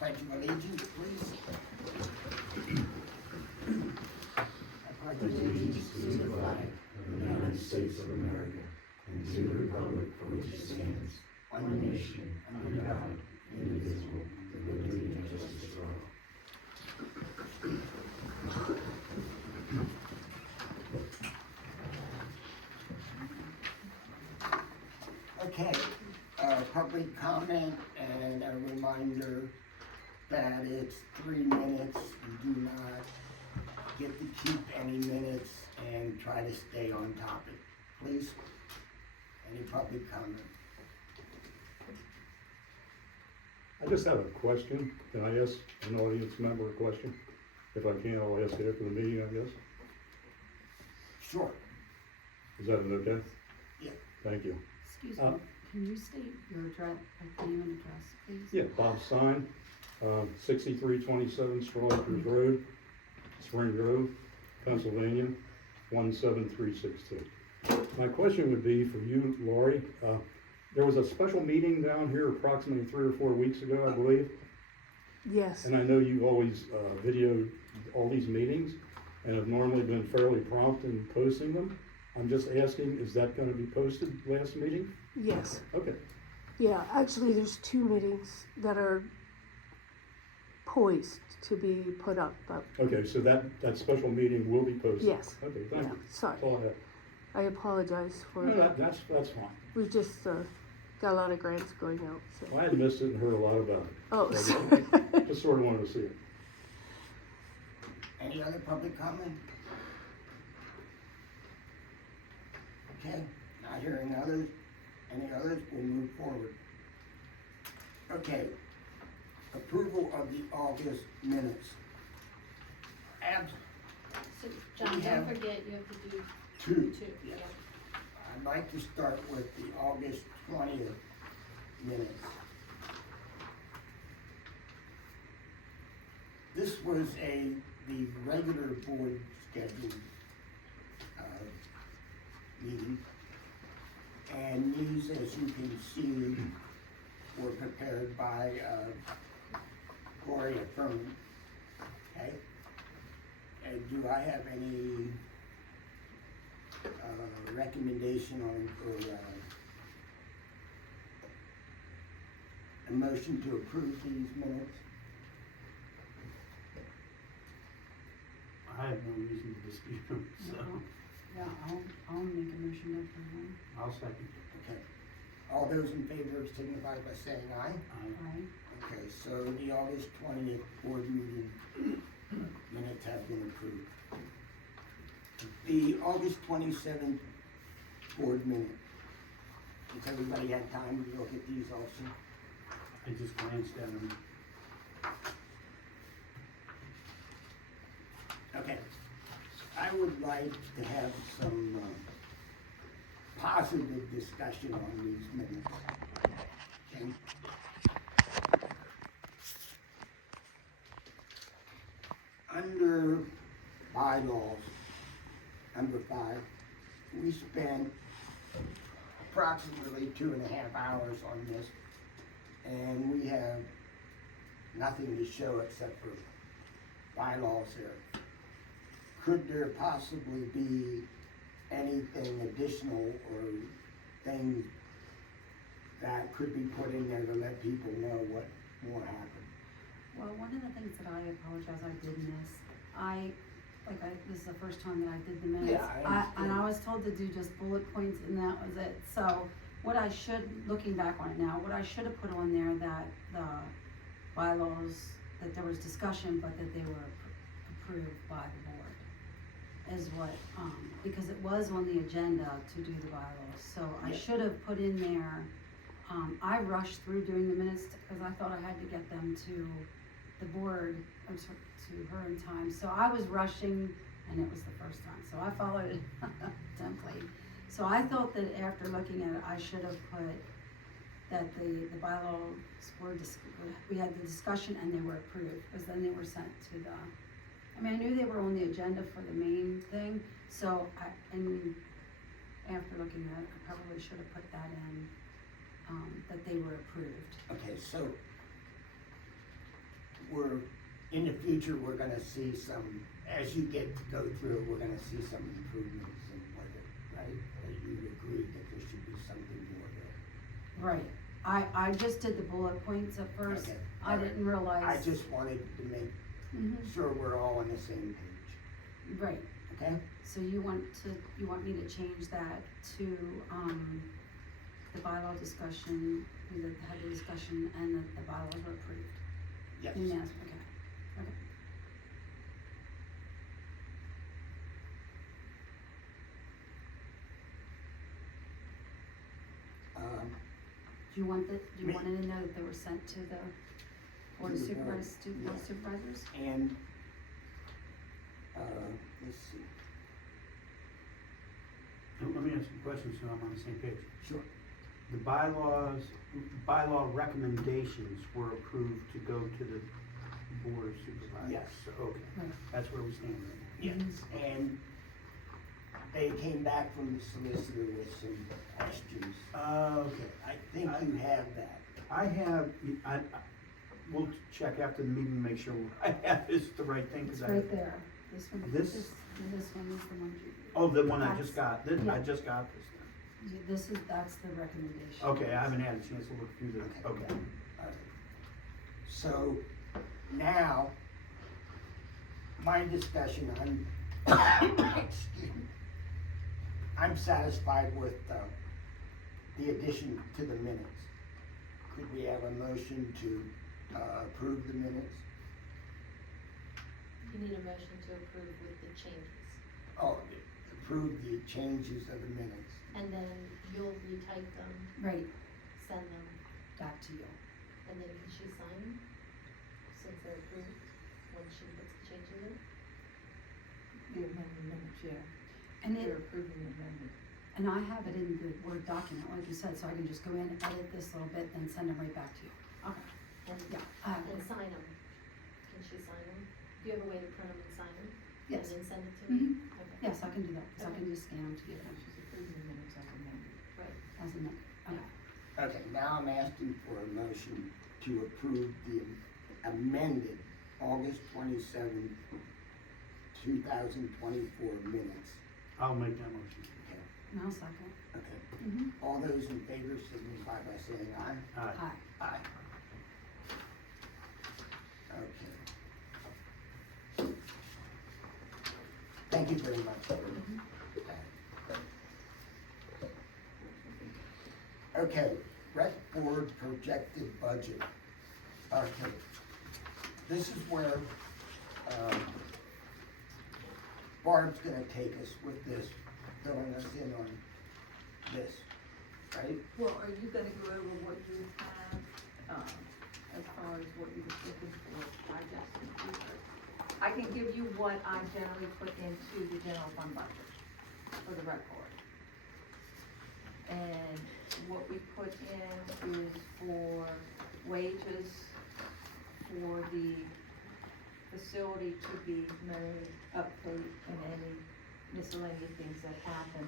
Pledge of allegiance, please. I pledge allegiance to the flag of the United States of America and to the republic for which it stands, one nation, under God, indivisible, with liberty and justice for all. Okay, public comment and a reminder that it's 3 minutes. You do not get to keep any minutes and try to stay on topic. Please, any public comment? I just have a question. Can I ask an audience member a question? If I can, I'll ask it after the meeting, I guess. Sure. Is that an okay? Yeah. Thank you. Excuse me, can you state your address, name and address, please? Yeah, Bob Stein, 6327 Strawacres Road, Spring Grove, Pennsylvania, 17362. My question would be for you, Laurie. There was a special meeting down here approximately 3 or 4 weeks ago, I believe. Yes. And I know you always video all these meetings and have normally been fairly prompt in posting them. I'm just asking, is that going to be posted last meeting? Yes. Okay. Yeah, actually there's 2 meetings that are poised to be put up, but Okay, so that special meeting will be posted? yes. Okay, thank you. Sorry. That's all I have. I apologize for No, that's fine. we just got a lot of grants going out, so. I had missed it and heard a lot about it. Oh, So sorry. just sort of wanted to see it. Any other public comment? Okay, not hearing others. Any others? We'll move forward. Okay, approval of the August minutes. So, John, We have- don't forget, you have to do Two. 2, Yes. yeah. I'd like to start with the August 20th minutes. This was the regular board scheduled meeting. And these, as you can see, were prepared by Gloria Furman. Okay? And do I have any recommendation on, or a motion to approve these minutes? I have no reason to dispute them, so Yeah, I'll make a motion to approve. I'll second. Okay. All those in favor signify by saying aye. Aye. Okay, so the August 20th board meeting minutes have been approved. The August 27th board minute. Has everybody had time to look at these also? I just glanced at them. Okay. I would like to have some positive discussion on these minutes. Okay? Under bylaws, number 5, we spent approximately 2.5 hours on this, and we have nothing to show except for bylaws here. Could there possibly be anything additional or things that could be put in there to let people know what more happened? Well, one of the things that I apologize I did miss, this is the first time that I did the minutes. Yeah, I understand. And I was told to do just bullet points and that was it. So what I should, looking back on it now, what I should have put on there that the bylaws, that there was discussion, but that they were approved by the board is what, because it was on the agenda to do the bylaws. So I Yeah. should have put in there, I rushed through doing the minutes because I thought I had to get them to the board, to her in time. So I was rushing and it was the first time. So I followed it template. So I thought that after looking at it, I should have put that the bylaws were, we had the discussion and they were approved, because then they were sent to the, I mean, I knew they were on the agenda for the main thing, so after looking at it, I probably should have put that in, that they were approved. Okay, so in the future, we're gonna see some, as you get to go through it, we're gonna see some improvements in weather, right? That you agree that there should be something more there. Right, I just did the bullet points at first, Okay, I all right. didn't realize. I just wanted to make Mhm. sure we're all on the same page, Right, okay? so you want me to change that to, the bylaw discussion, we had the discussion and that the bylaws were approved? Yes. Unanimous, okay. Do you want it to know that they were sent to the board of To the board, supervisors, to the board of yeah. supervisors? And, let's see, Let me ask you a question so I'm on the same page. sure, The bylaw recommendations were approved to go to the board of supervisors? Yes. So, okay, Right. that's where we stand right yes, Mm-hmm. and they came back from the solicitor with some questions. now. Okay. I think you have that. I have, we'll check after the meeting to make sure what I have is the right thing. 'Cause It's I- right there, this one, This- this one is the one you. Oh, the one I just got, I Yeah. just got this then. That's the recommendation. Okay, I haven't had a chance to look through the, okay. All right. So now, my discussion, excuse me, I'm satisfied with, the addition to the minutes. Could we have a motion to, approve the minutes? You need a motion to approve with the changes, Oh, approve the changes of the minutes. and then you'll retype them, Right, send them, back to you. and then can she sign them? Since they're approved, when she puts the changes in? The amended minutes, yeah. And They're it, approving the amendment. and I have it in the Word document, like you said, so I can just go in, edit this little bit, then send them right back to you. Okay, And, yeah, I have and it. sign them. Can she sign them? Do you have a way to print them and sign them? Yes. And then send it to me? Mhm. Okay. Yes, I can do that, cause I can just scan them to you She's approving the minutes as amended. Right. as a note. Okay. Okay, now I'm asking for a motion to approve the amended August 27, 2024 minutes. I'll make that motion. Okay, And I'll second. okay. Mm-hmm. All those in favor signify by saying aye. Aye. Aye. Aye. Okay. Thank you very much. Okay, rec board projected budget. Okay, this is where, Barb's gonna take us with this, filling us in on this, right? Well, are you gonna go over what you have, as far as what you were looking for projects in the future? I can give you what I generally put into the general fund budget for the rec board. And what we put in is for wages for the facility to be made update and any miscellaneous things that happen.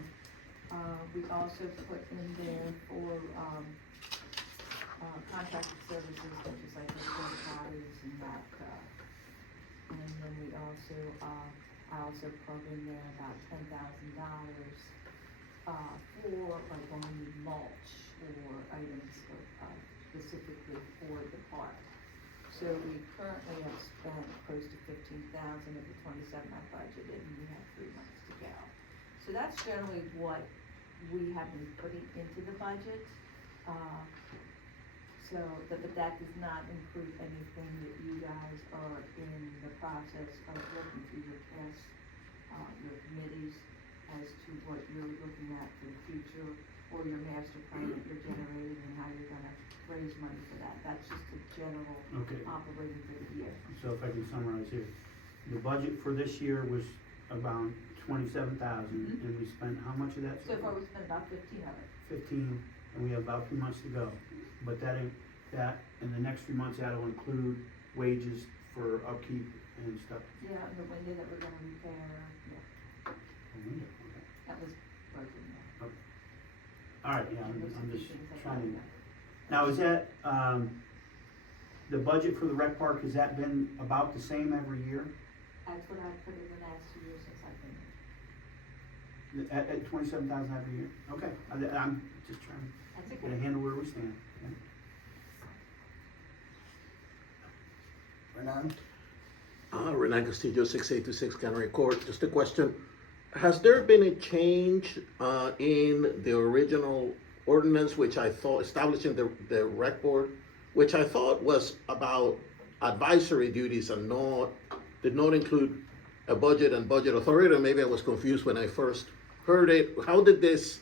We also put in there for, contracted services, such as like the porta potties and that, and then we also, I also plug in there about $10,000, for like when we need mulch or items specifically for the park. So we currently have spent close to $15,000 of the 27 I budgeted, and we have 3 months to go. So that's generally what we have been putting into the budget. But that does not include anything that you guys are in the process of looking through your tests, your committees, as to what you're looking at for the future, or your master plan that you're generating and how you're gonna raise money for that. That's just a general Okay, operating for the year. so if I can summarize here, the budget for this year was around 27,000, and we spent how much of that? So far, we spent about 15 of it. 15, and we have about 2 months to go. But in the next few months, that'll include wages for upkeep and stuff. Yeah, and the window that we're gonna repair, yeah, that was broken. All right, yeah, And there's I'm some just things like trying to, that. now is that, the budget for the rec park, has that been about the same every year? That's what I've put in the last 2 years since I've been here. At 27,000 every year? Okay, I'm just trying That's to okay. get a handle where we stand. Okay. Renan? Renan Castillo, 6826 Cannery Court. Just a question. Has there been a change in the original ordinance, which I thought, establishing the rec board, which I thought was about advisory duties and did not include a budget and budget authority? Or maybe I was confused when I first heard it. How did this,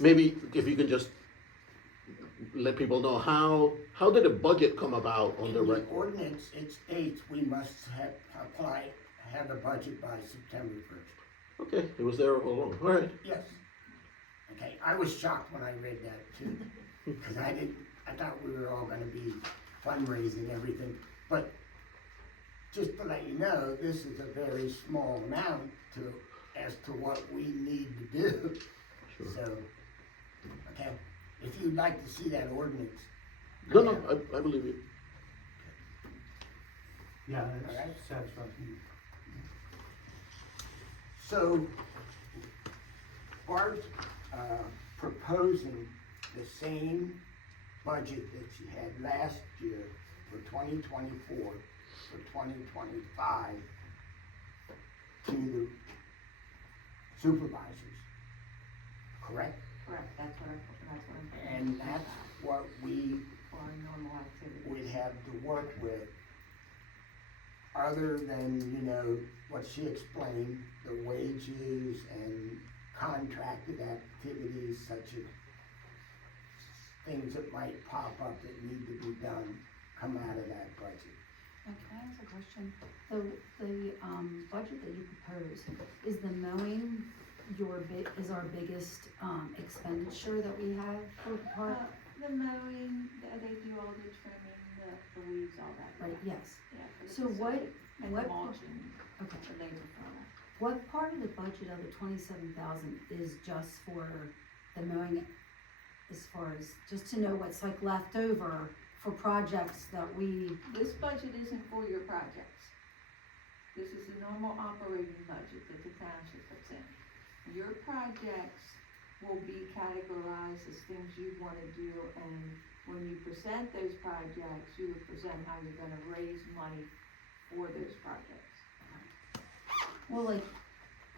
maybe if you can just let people know, how did a budget come about on the In the rec? ordinance, it states we must have a budget by September first. Okay, it was there all along. All right. Yes. Okay, I was shocked when I read that too, because I thought we were all gonna be fundraising everything, but just to let you know, this is a very small amount as to what we need to do. Sure. So, okay, if you'd like to see that ordinance. No, I believe you. Yeah, All right. that's satisfactory. So, Bart, proposing the same budget that you had last year for 2024, for 2025 to the supervisors, correct? Correct, that's what I'm putting And in that's what we for our normal activities. would have to work with, other than, what she explained, the wages and contracted activities such as things that might pop up that need to be done, come out of that budget. Can I ask a question? The budget that you propose, is the mowing is our biggest, expenditure that we have for the park? The mowing, they do all the trimming, the weeds, all that. Right, yes. Yeah, for the So what, facility. And the what, mulching, okay, the labor for all that. what part of the budget of the 27,000 is just for the mowing? As far as, just to know what's like left over for projects that we, This budget isn't for your projects. This is the normal operating budget that the township puts in. Your projects will be categorized as things you wanna do, and when you present those projects, you would present how you're gonna raise money for those projects. well, like,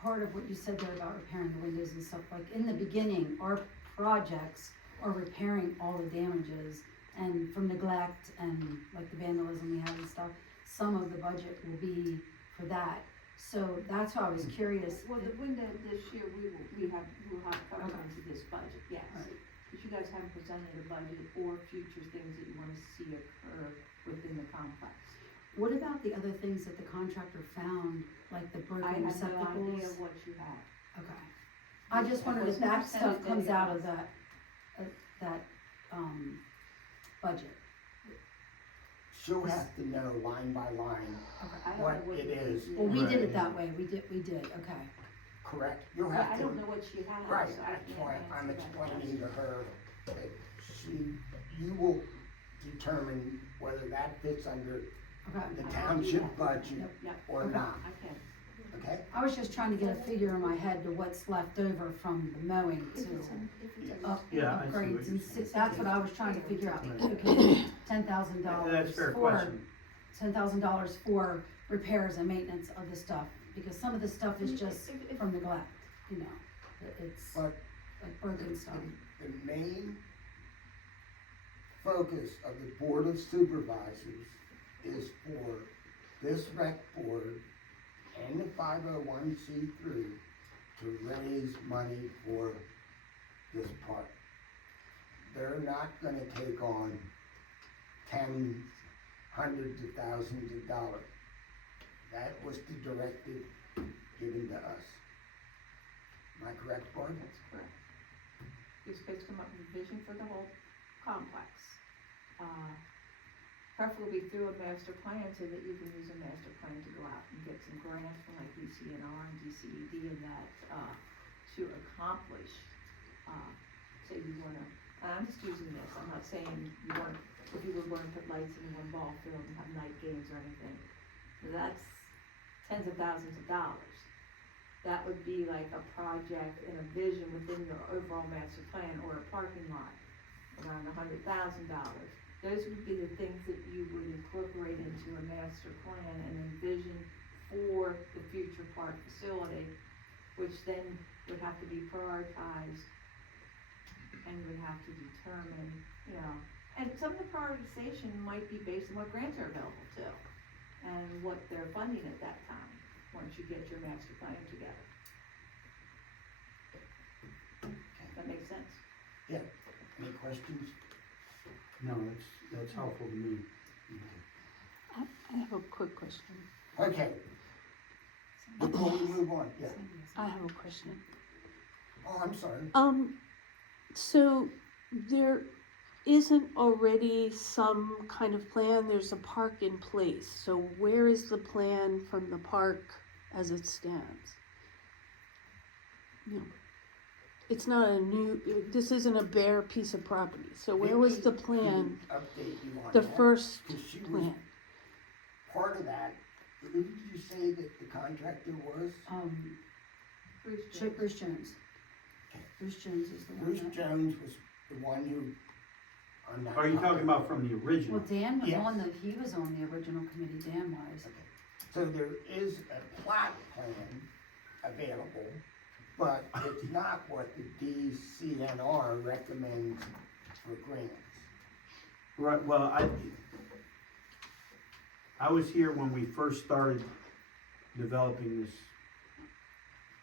part of what you said there about repairing the windows and stuff, like, in the beginning, our projects are repairing all the damages, and from neglect and like the vandalism we have and stuff, some of the budget will be for that. So that's why I was curious. Well, the window this year, we'll have covered Okay. into this budget, yes. Alright. Because you guys haven't presented a budget or future things that you wanna see occur within the complex. What about the other things that the contractor found, like the I broken have no receptacles? idea what you have. Okay. I just wondered if that stuff comes out of that, budget. She'll have to know line by line, I don't know what it is. Well, we did it Right. that way, we did, okay. correct? You'll Yeah, have I to. don't know what she has. Right, so I that's can't why answer I'm that explaining to question. her that you will determine whether that fits under Okay. the township budget Yep, yep. or Okay. not, I can. okay? I was just trying to get a figure in my head to what's left over from the mowing If to it's Yeah, I see what upgrades you're and saying. that's what I was trying to figure out. Right. Okay, $10,000 That's a fair for, question. $10,000 for repairs and maintenance of the stuff, because some of the stuff is just If- from neglect, it's But like broken stuff. the main focus of the Board of Supervisors is for this rec board and the 501c3 to raise money for this park. They're not gonna take on hundreds of thousands of dollars. That was the directive given to us. Am I correct, Bart? That's correct. You're supposed to come up with a vision for the whole complex. Preferably through a master plan so that you can use a master plan to go out and get some grants from like DCNR and DCED and that, to accomplish. So you wanna I'm just using this, I'm not saying you want, if you were going to put lights in one ball field and have night games or anything, that's tens of thousands of dollars. That would be like a project and a vision within your overall master plan, or a parking lot, around $100,000. Those would be the things that you would incorporate into a master plan and envision for the future park facility, which then would have to be prioritized and would have to determine, you know, and some of the prioritization might be based on what grants are available too, and what they're funding at that time, once you get your master plan together. That makes sense? Yeah, any questions? No, that's helpful to me. I have a quick question. Okay, before we move on, yeah. I have a question. Oh, I'm sorry. So there isn't already some kind of plan, there's a park in place, so where is the plan from the park as it stands? No. It's not a new, this isn't a bare piece of property, so where was the plan, Update you on the that, first 'cause she was plan? part of that. Who did you say that the contractor was? Bruce Jones. Bruce Jones is the one Bruce that. Jones was the one who, on that. Are you talking about from the original? Well, Dan was Yes. he was on the original committee, Dan was. Okay. So there is a plot plan available, but it's not what the DCNR recommends for grants. Right, well, I was here when we first started developing this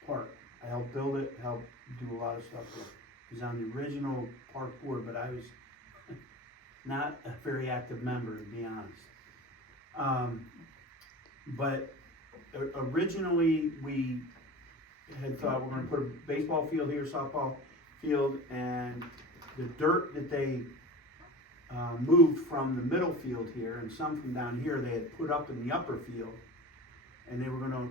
park. I helped build it, helped do a lot of stuff there. I was on the original park board, but I was not a very active member, to be honest. But originally, we had thought we're gonna put a baseball field here, softball field, and the dirt that they moved from the middle field here, and some from down here, they had put up in the upper field. And they were gonna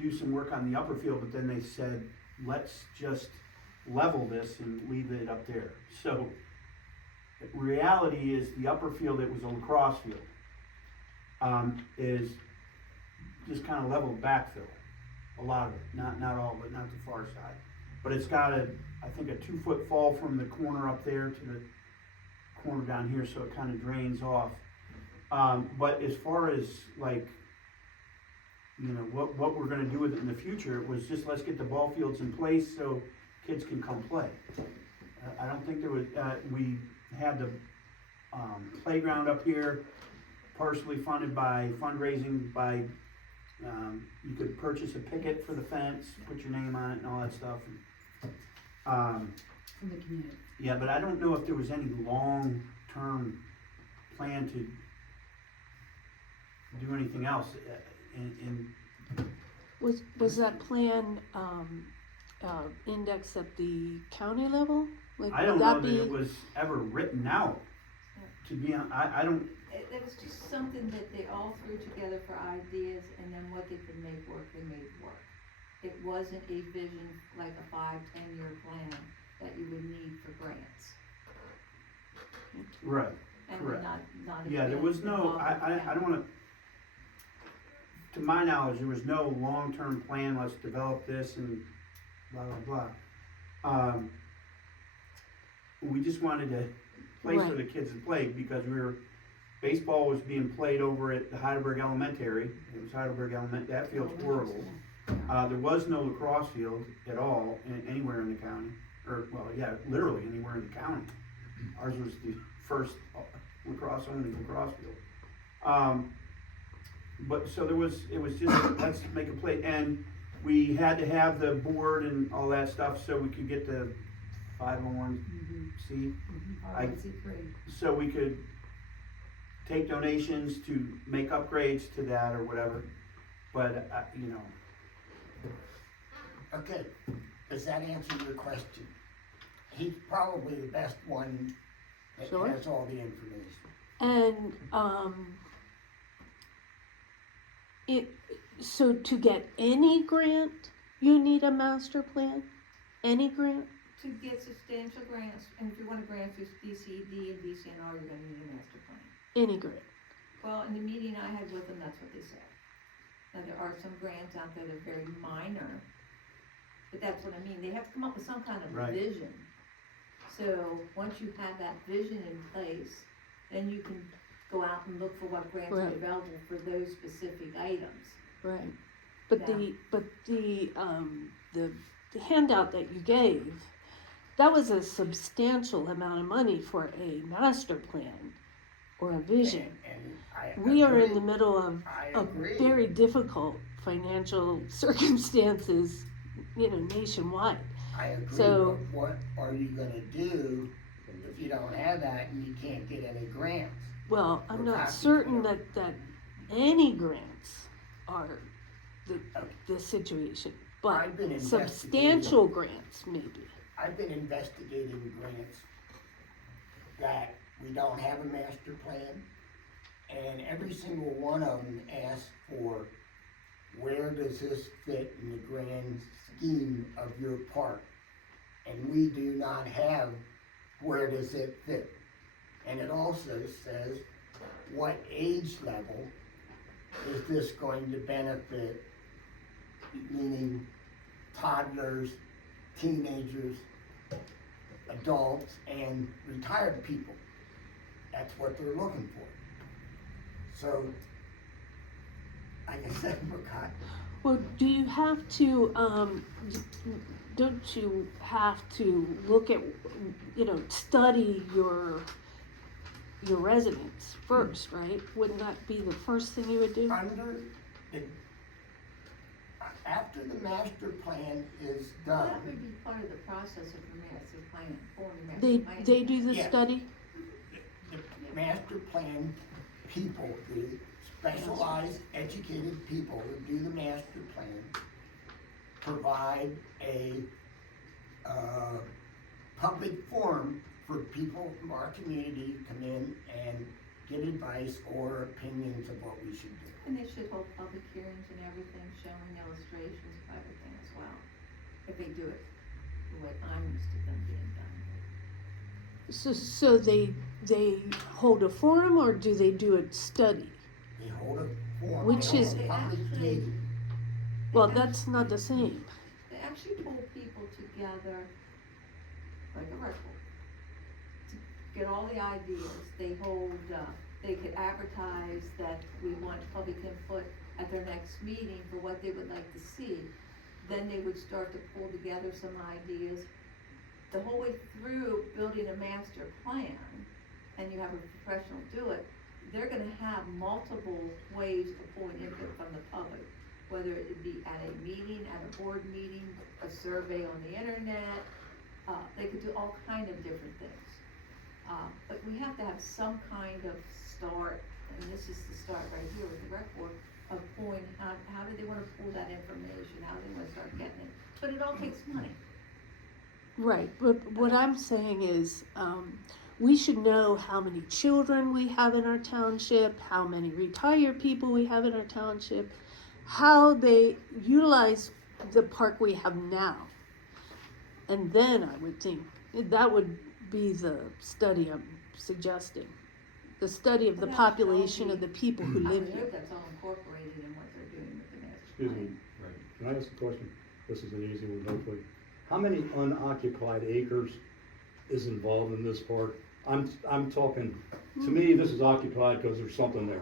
do some work on the upper field, but then they said, let's just level this and leave it up there. So, the reality is, the upper field, it was a lacrosse field, is just kind of leveled backfill. A lot of it, not all of it, not the far side. But it's got I think a 2-foot fall from the corner up there to the corner down here, so it kind of drains off. But as far as like, you know, what we're gonna do with it in the future, it was just, let's get the ball fields in place so kids can come play. I don't think there was, we had the playground up here, partially funded by fundraising by, you could purchase a picket for the fence, put your name on it and all that stuff. From the community. Yeah, but I don't know if there was any long-term plan to do anything else Was that plan, indexed at the county level? Like, I would don't know that that be? it was ever written out, to be honest. I don't, It was just something that they all threw together for ideas, and then what they could make work, they made work. It wasn't a vision, like a 5-10-year plan that you would need for grants. right, And correct. not a Yeah, there was no, involved I with don't wanna, to my knowledge, there was no long-term plan, let's develop this and blah, blah, blah. We just wanted a place for Right. the kids to play, because baseball was being played over at the Heidelberg Elementary. It was Heidelberg that field's horrible. There was no lacrosse field at all, anywhere in the county, or, well, yeah, literally anywhere in the county. Ours was the first only lacrosse field. But, so it was just, let's make a play, and we had to have the board and all that stuff so we could get the 501c. So we could take donations to make upgrades to that or whatever, but, you know. Okay, does that answer your question? He's probably the best one that Sure. has all the information. And, so to get any grant, you need a master plan? Any grant? to get substantial grants, and if you want a grant through DCD and DCNR, you're gonna need a master plan. Any grant. Well, in the meeting I had with them, that's what they said. Now, there are some grants out there that are very minor, but that's what I mean, they have to come up with some kind of Right. vision. So, once you have that vision in place, then you can go out and look for what grants are Right. available for those specific items. Right. But Yeah. the handout that you gave, that was a substantial amount of money for a master plan or a vision. And I We are in agree. the middle of I of agree. very difficult financial circumstances, nationwide. I agree, So- but what are you gonna do if you don't have that and you can't get any grants? Well, I'm We're not happy certain to- that any grants are the situation, but I've been substantial grants maybe. I've been investigating grants that we don't have a master plan, and every single one of them asks for, where does this fit in the grand scheme of your park? And we do not have, where does it fit? And it also says, what age level is this going to benefit? Meaning toddlers, teenagers, adults, and retired people. That's what they're looking for. So, like I said, forgot. Well, do you have to, don't you have to look at, study your residents first, right? Wouldn't that be the first thing you would do? After the master plan is Well, done, that would be part of the process of the master plan, forming master They, plan. they do the Yes. study? the master plan people, the specialized, educated people who do the master plan, provide a, public forum for people from our community to come in and give advice or opinions of what we should do. And they should hold public hearings and everything, showing illustrations of everything as well, if they do it the way I'm used to them being done. So they hold a forum or do they do a study? They hold a forum. Which they is- hold a public Actually- meeting. Well, that's not the same. They actually pull people together, like a rec board, to get all the ideas. They hold, they could advertise that we want public input at their next meeting for what they would like to see. Then they would start to pull together some ideas. The whole way through building a master plan, and you have a professional do it, they're gonna have multiple ways of pulling input from the public. Whether it be at a meeting, at a board meeting, a survey on the internet, they could do all kind of different things. But we have to have some kind of start, and this is the start right here with the rec board, of pulling, how do they wanna pull that information, how do they wanna start getting it, but it all takes money. Right, but what I'm saying is, we should know how many children we have in our township, how many retired people we have in our township, how they utilize the park we have now. And then I would think, that would be the study I'm suggesting. The study of the Well, that should all population be- of the people who I live would here. hope that's all incorporated in what they're doing with the master Excuse plan. me, can I ask a question? This is an easy one, hopefully. How many unoccupied acres is involved in this park? I'm talking, to me, this is occupied because there's something there.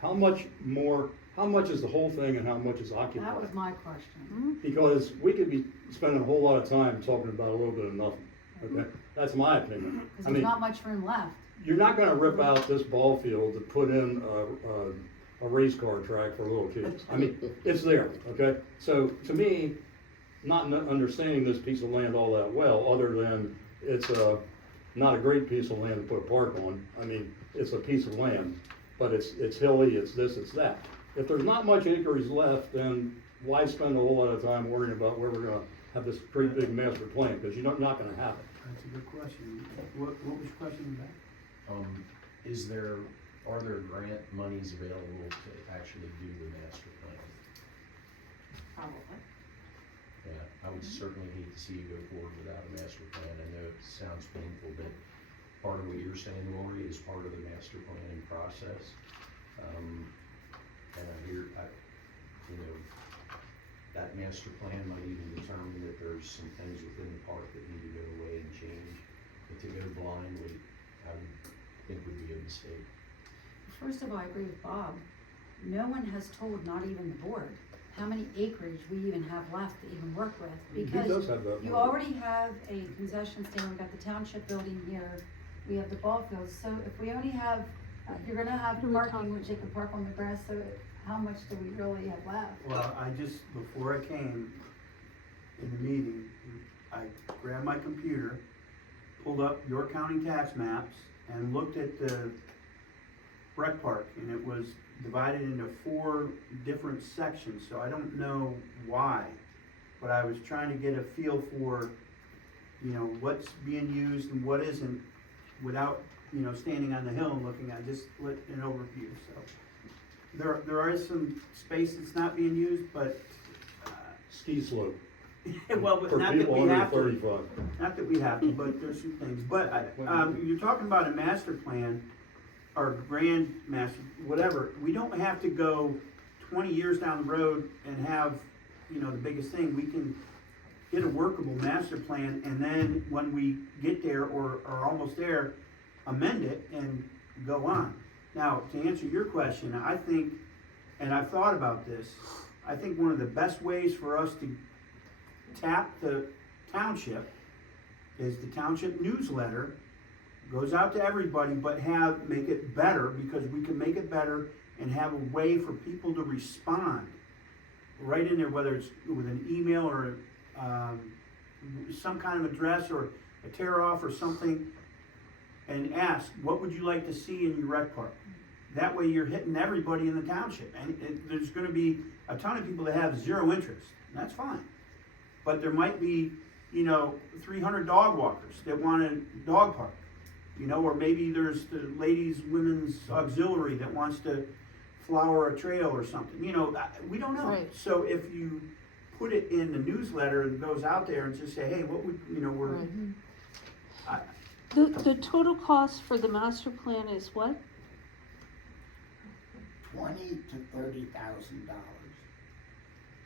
How much is the whole thing and how much is That was occupied? my question. Because we could be spending a whole lot of time talking about a little bit of nothing, okay? That's my opinion. Cause I there's mean, not much room left. you're not gonna rip out this ball field to put in a race car track for little kids. I mean, it's there, okay? So to me, not understanding this piece of land all that well, other than it's not a great piece of land to put a park on. I mean, it's a piece of land, but it's hilly, it's this, it's that. If there's not much acreage left, then why spend a whole lot of time worrying about where we're gonna have this pretty big master plan, because you're not gonna have it. That's a good question. What was your question about? Are there grant monies available to actually do the master plan? Probably. Yeah, I would certainly hate to see you go forward without a master plan. I know it sounds painful, but part of what you're saying, Lori, is part of the master planning process. And you know, that master plan might even determine that there's some things within the park that need to go away and change. But to go blindly, I would think would be a mistake. First of all, I agree with Bob. No one has told, not even the board, how many acreage we even have left to even work with. He Because does have that. you money. already have a concession stand, we've got the township building here, we have the ball fields, so if we only have, you're gonna have parking, which they can park on the grass, so how much do we really have left? Well, before I came in the meeting, I grabbed my computer, pulled up York County tax maps, and looked at the rec park, and it was divided into 4 different sections, so I don't know why. But I was trying to get a feel for, you know, what's being used and what isn't, without, you know, standing on the hill and looking at, just an overview, so. There is some space that's not being used, but, Ski slope. well, but For not that people we under have to. 35. Not that we have to, but there's some things, but, you're talking about a master plan, or grand master, whatever, we don't have to go 20 years down the road and have, you know, the biggest thing. We can get a workable master plan, and then when we get there, or are almost there, amend it and go on. Now, to answer your question, I think, and I've thought about this, I think one of the best ways for us to tap the township is the township newsletter. Goes out to everybody, but make it better, because we can make it better and have a way for people to respond right in there, whether it's with an email or some kind of address or a tear off or something, and ask, what would you like to see in your rec park? That way you're hitting everybody in the township, and there's gonna be a ton of people that have zero interest, and that's fine. But there might be, you know, 300 dog walkers that want a dog park. You know, or maybe there's the ladies' women's auxiliary that wants to flower a trail or something, you know, we don't know. Right. So if you put it in the newsletter and goes out there and just say, hey, what would, you know, we're, Right. The total cost for the master plan is what? $20,000 to $30,000.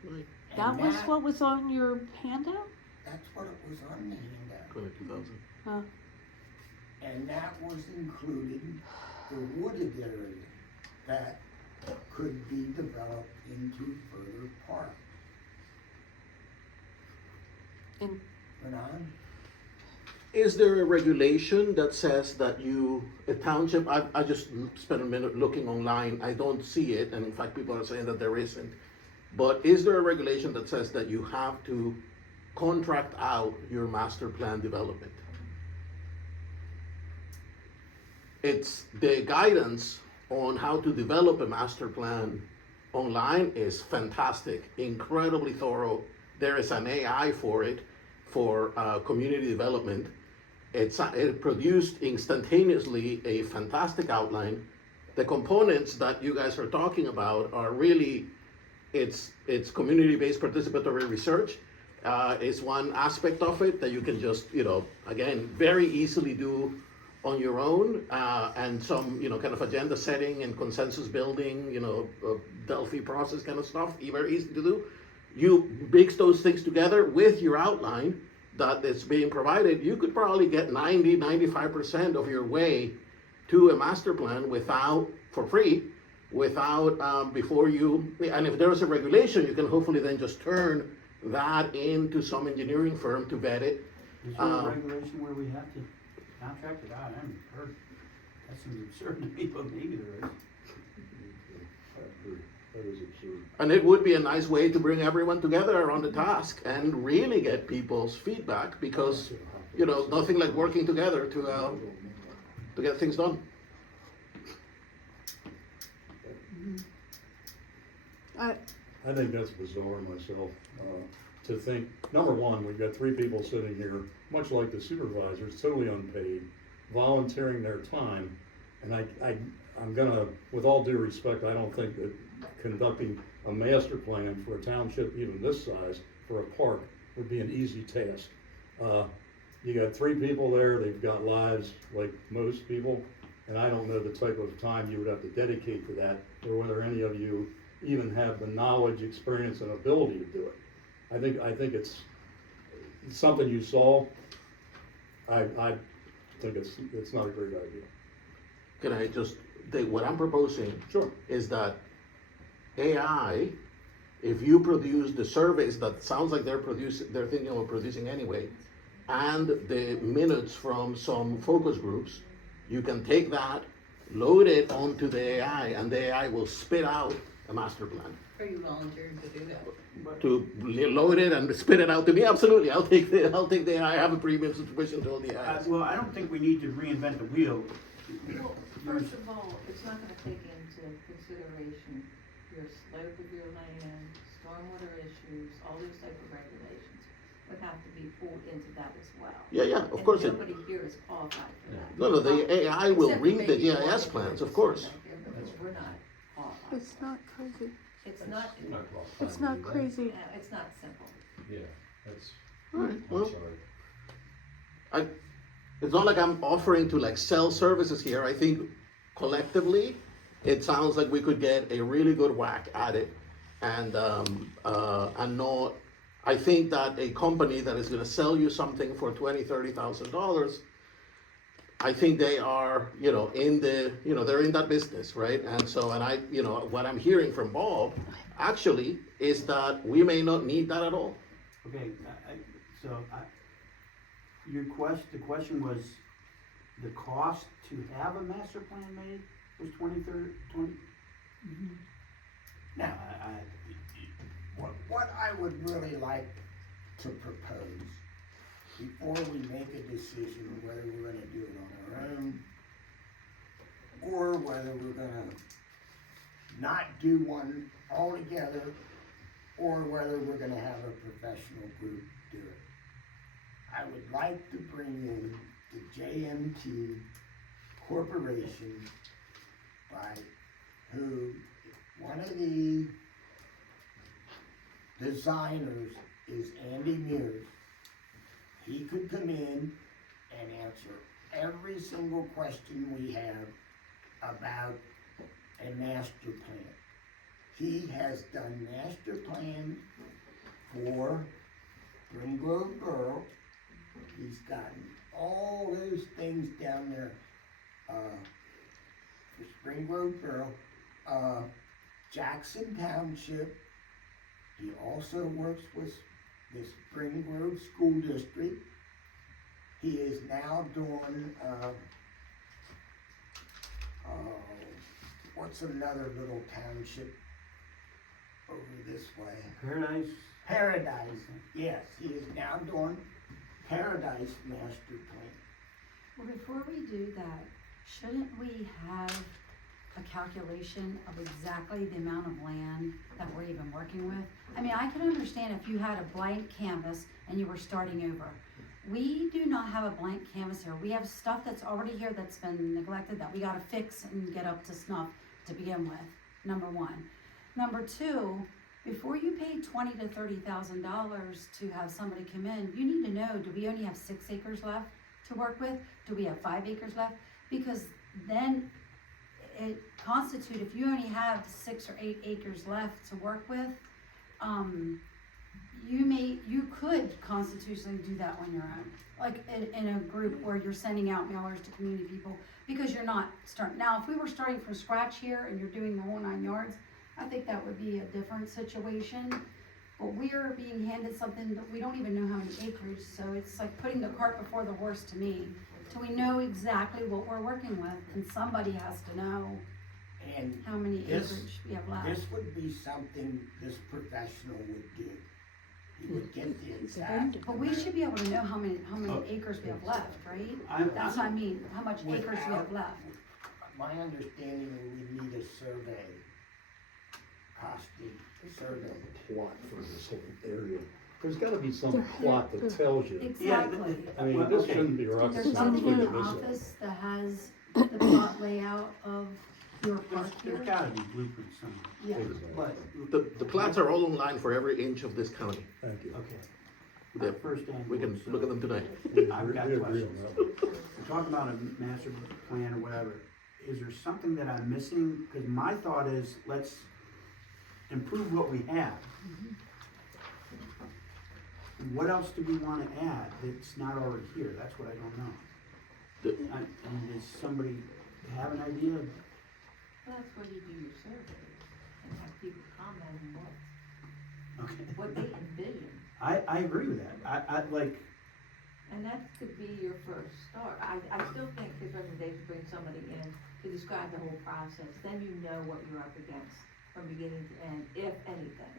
Right, That was what was on your handout? That's what it was on the handout. 22,000. And that was including the wooded area that could be developed into further park. And Renan? Is there a regulation that says that a township, I just spent a minute looking online, I don't see it, and in fact, people are saying that there isn't. But is there a regulation that says that you have to contract out your master plan development? It's the guidance on how to develop a master plan online is fantastic, incredibly thorough. There is an AI for it, for community development. It produced instantaneously a fantastic outline. The components that you guys are talking about are really, it's community-based participatory research. Is one aspect of it that you can just, you know, again, very easily do on your own, and some, you know, kind of agenda setting and consensus building, you know, Delphi process kind of stuff, very easy to do. You mix those things together with your outline that is being provided, you could probably get 90-95% of your way to a master plan for free, before you, and if there is a regulation, you can hopefully then just turn that into some engineering firm to vet it. Is there a regulation where we have to contract it out? I haven't heard. That seems absurd to me, but maybe there is. That is absurd. And it would be a nice way to bring everyone together around the task and really get people's feedback, because, you know, nothing like working together to get things done. I think that's bizarre myself, to think, number one, we've got 3 people sitting here, much like the supervisors, totally unpaid, volunteering their time, and I'm gonna, with all due respect, I don't think that conducting a master plan for a township even this size for a park would be an easy task. You got 3 people there, they've got lives like most people, and I don't know the type of time you would have to dedicate to that, or whether any of you even have the knowledge, experience, and ability to do it. I think it's something you saw. I think it's not a great idea. Can I just, what I'm proposing Sure. is that AI, if you produce the surveys that sounds like they're thinking of producing anyway, and the minutes from some focus groups, you can take that, load it onto the AI, and the AI will spit out a master plan. Are you volunteering to do that? To load it and spit it out to me, absolutely, I'll take the AI, I have a premium subscription to all the AIs. Well, I don't think we need to reinvent the wheel. Well, first of all, it's not gonna take into consideration your slope of your land, stormwater issues, all those type of regulations would have to be pulled into that as well. Yeah, of course. And nobody here is qualified for that. No, the AI will Except read the maybe GIS water plans, of rights, course. We're not qualified. It's not crazy. It's not, It's not crazy. it's not simple. Yeah, that's, Alright, I'm well, sorry. it's not like I'm offering to like sell services here, I think collectively, it sounds like we could get a really good whack at it, and not, I think that a company that is gonna sell you something for $20,000-$30,000, I think they are, they're in that business, right? And so, what I'm hearing from Bob, actually, is that we may not need that at all. Okay, the question was, the cost to have a master plan made was 20. Now, what I would really like to propose, before we make a decision whether we're gonna do it on our own, or whether we're gonna not do one altogether, or whether we're gonna have a professional group do it. I would like to bring in the JMT Corporation, who, one of the designers is Andy Mears. He could come in and answer every single question we have about a master plan. He has done master plans for Spring Grove Borough. He's gotten all those things down there, for Spring Grove Borough, Jackson Township. He also works with the Spring Grove School District. He is now doing, what's another little township over this way? Paradise? Paradise, yes, he is now doing Paradise Master Plan. Well, before we do that, shouldn't we have a calculation of exactly the amount of land that we're even working with? I mean, I can understand if you had a blank canvas and you were starting over. We do not have a blank canvas here. We have stuff that's already here that's been neglected that we gotta fix and get up to snuff to begin with, number one. Number two, before you pay $20,000 to $30,000 to have somebody come in, you need to know, do we only have 6 acres left to work with? Do we have 5 acres left? Because then it constitute, if you only have 6 or 8 acres left to work with, you could constitutionally do that on your own. Like in a group where you're sending out mailers to community people, because you're not starting. Now, if we were starting from scratch here and you're doing the whole 9 yards, I think that would be a different situation. But we are being handed something that we don't even know how many acres, so it's like putting the cart before the horse to me. So we know exactly what we're working with, and somebody has to know And how many this- acres we have left. this would be something this professional would do. He would get the He's a exact. vendor. But we should be able to know how many acres we have left, right? That's what I mean, how much acres we have left. My understanding, we need a survey, costing survey. Plot for this whole area. There's gotta be some There- plot that tells you. Exactly. I mean, this shouldn't be rocket There's science. something in to the figure this out. office that has the plot layout of your park here? There's gotta be blueprints somewhere, Yeah. but. The plans are all online for every inch of this county. Thank you. Okay. Yeah, My first annual, We can so look at them tonight. I've got We agree on questions. that. We're talking about a master plan or whatever. Is there something that I'm missing? Cause my thought is, let's improve what we have. What else do we wanna add that's not already here? That's what I don't know. And does somebody have an idea? Well, that's where you do your surveys and have people comment on Okay. what they envision. I agree with that. I like, And that could be your first start. I still think his recommendation, bring somebody in to describe the whole process, then you know what you're up against from beginning to end, if anything.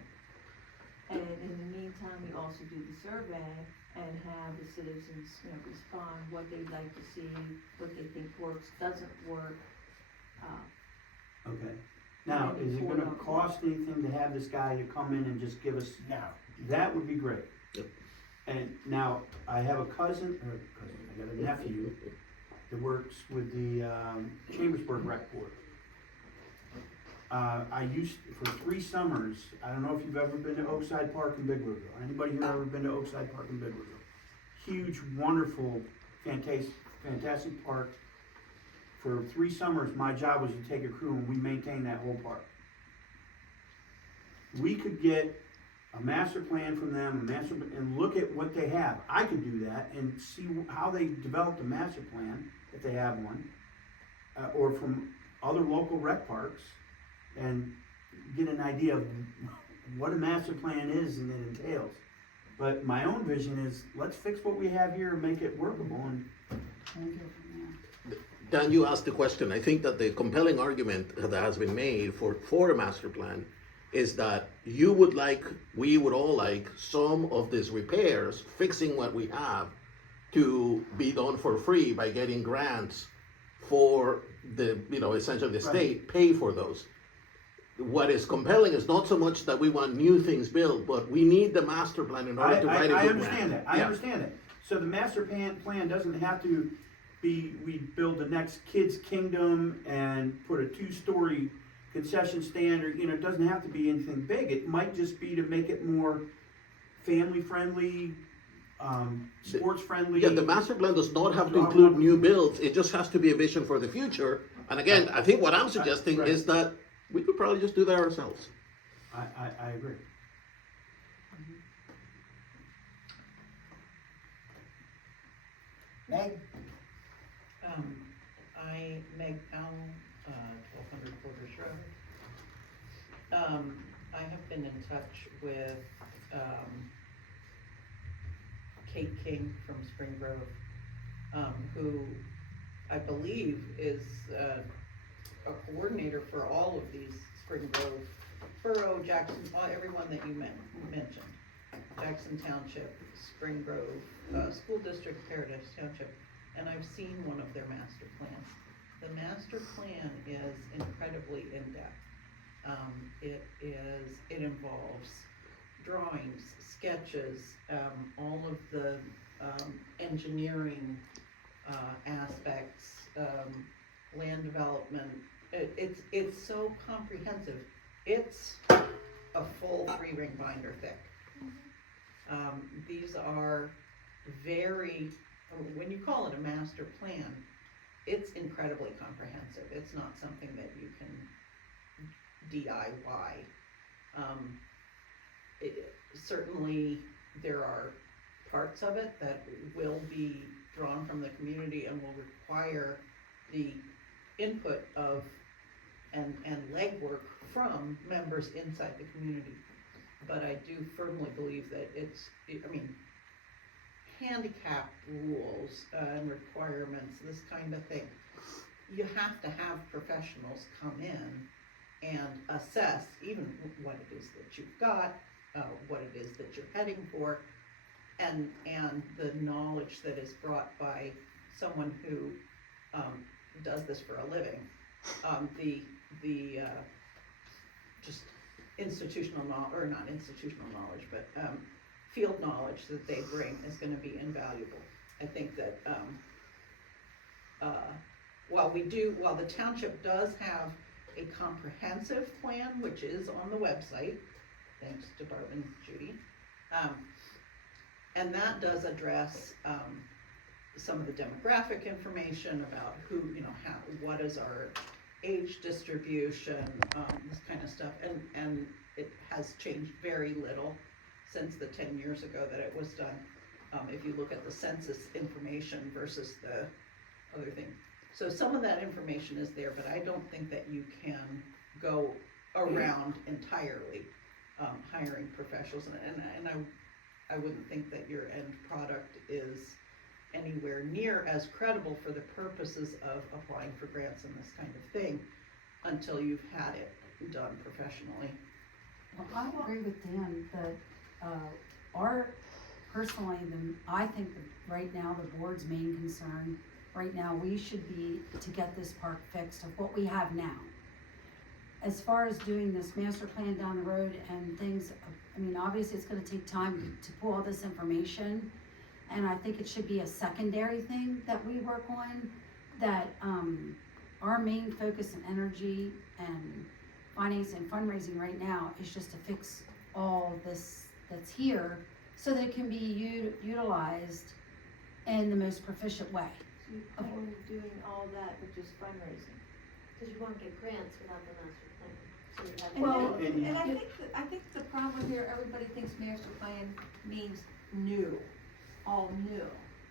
And in the meantime, we also do the survey and have the citizens, respond, what they'd like to see, what they think works, doesn't work. okay. Now, is it gonna cost anything to have this guy to come in and just give us, No, that would be great. Yep. And now, I have a cousin, I got a nephew that works with the, Chambersburg Rec Board. I used, for 3 summers, I don't know if you've ever been to Oakside Park in Big Louisville. Anybody here ever been to Oakside Park in Big Louisville? Huge, wonderful, fantastic park. For 3 summers, my job was to take a crew and we maintained that whole park. We could get a master plan from them, and look at what they have. I could do that and see how they developed a master plan, if they have one, or from other local rec parks, and get an idea of what a master plan is and it entails. But my own vision is, let's fix what we have here and make it workable, and We'll go from there. Dan, you asked the question. I think that the compelling argument that has been made for a master plan is that we would all like some of these repairs, fixing what we have, to be done for free by getting grants for the, essentially the state pay for those. What is compelling is not so much that we want new things built, but we need the master plan in order to write a good I plan. understand that, I Yeah. understand that. So the master plan doesn't have to be, we build the next Kids Kingdom and put a 2-story concession stand, or, it doesn't have to be anything big. It might just be to make it more family friendly, sports friendly. Yeah, the master plan does not have to include new builds, it just has to be a vision for the future. And again, I think what I'm suggesting Right. is that we could probably just do that ourselves. I agree. Meg, Meg Powell, 1200 Porter's Road. I have been in touch with, Kate King from Spring Grove, who I believe is, a coordinator for all of these Spring Grove, Furrow, Jackson, everyone that you mentioned. Jackson Township, Spring Grove, School District, Paradise Township, and I've seen one of their master plans. The master plan is incredibly in-depth. It involves drawings, sketches, all of the, engineering, aspects, land development. It's so comprehensive. It's a full 3-ring binder thick. These are very, when you call it a master plan, it's incredibly comprehensive. It's not something that you can DIY. Certainly there are parts of it that will be drawn from the community and will require the input of and legwork from members inside the community. But I do firmly believe that handicap rules and requirements, this kind of thing, you have to have professionals come in and assess even what it is that you've got, what it is that you're heading for, and the knowledge that is brought by someone who does this for a living. Just institutional knowledge, or not institutional knowledge, but field knowledge that they bring is going to be invaluable. I think that while the township does have a comprehensive plan, which is on the website, thanks to Barb and Judy. And that does address, some of the demographic information about who, you know, how, what is our age distribution, this kind of stuff, and it has changed very little since the 10 years ago that it was done. If you look at the census information versus the other thing. So some of that information is there, but I don't think that you can go around entirely, hiring professionals, and I wouldn't think that your end product is anywhere near as credible for the purposes of applying for grants and this kind of thing until you've had it done professionally. Well, I agree with Dan that, I think that right now the board's main concern, right now, we should be to get this park fixed of what we have now. As far as doing this master plan down the road and things, I mean, obviously it's gonna take time to pull all this information. And I think it should be a secondary thing that we work on, that, our main focus and energy and finance and fundraising right now is just to fix all this that's here so that it can be utilized in the most proficient way. So you plan on doing all that with just fundraising? Cause you won't get grants without the master plan, so you have. And Well, I think the problem here, everybody thinks master plan means new, all new.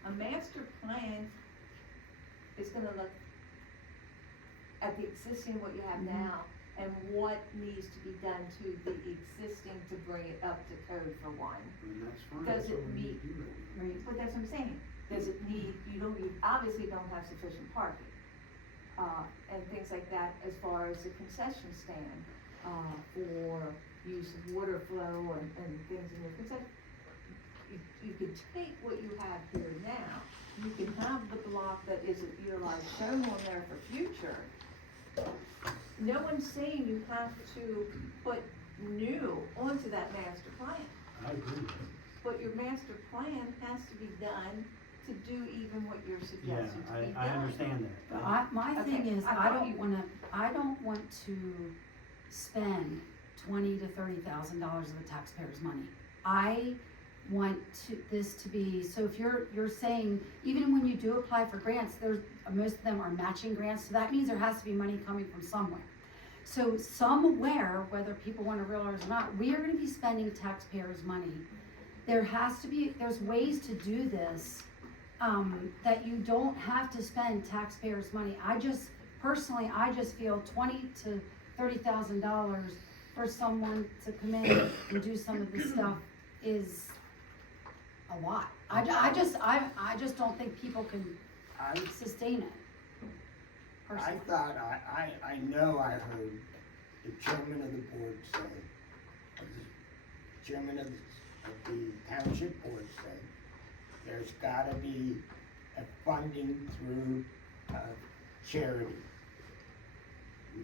A master plan is gonna look at the existing, what you have now, and what needs to be done to the existing to bring it up to code for one. And that's fine, Does that's what it we need meet- to do right now. But that's what I'm saying, does it need, you obviously don't have sufficient parking, and things like that as far as the concession stand, or use of water flow and things in your concession. You could take what you have here now, you can have the block that isn't utilized shown on there for future. No one's saying you have to put new onto that master plan. I agree with that. But your master plan has to be done to do even what you're Yeah, suggesting to be done. I understand But that. my thing Okay, is, I I thought don't you- want to spend $20,000 to $30,000 of the taxpayers' money. I want this to be, so if you're saying, even when you do apply for grants, most of them are matching grants, so that means there has to be money coming from somewhere. So somewhere, whether people want to realize or not, we are gonna be spending taxpayers' money. There's ways to do this, that you don't have to spend taxpayers' money. Personally, I just feel $20,000 to $30,000 for someone to come in and do some of this stuff is a lot. I just don't think people can sustain it. I Personally. thought, I know I heard the chairman of the board say, the chairman of the township board say, there's gotta be a funding through, charity.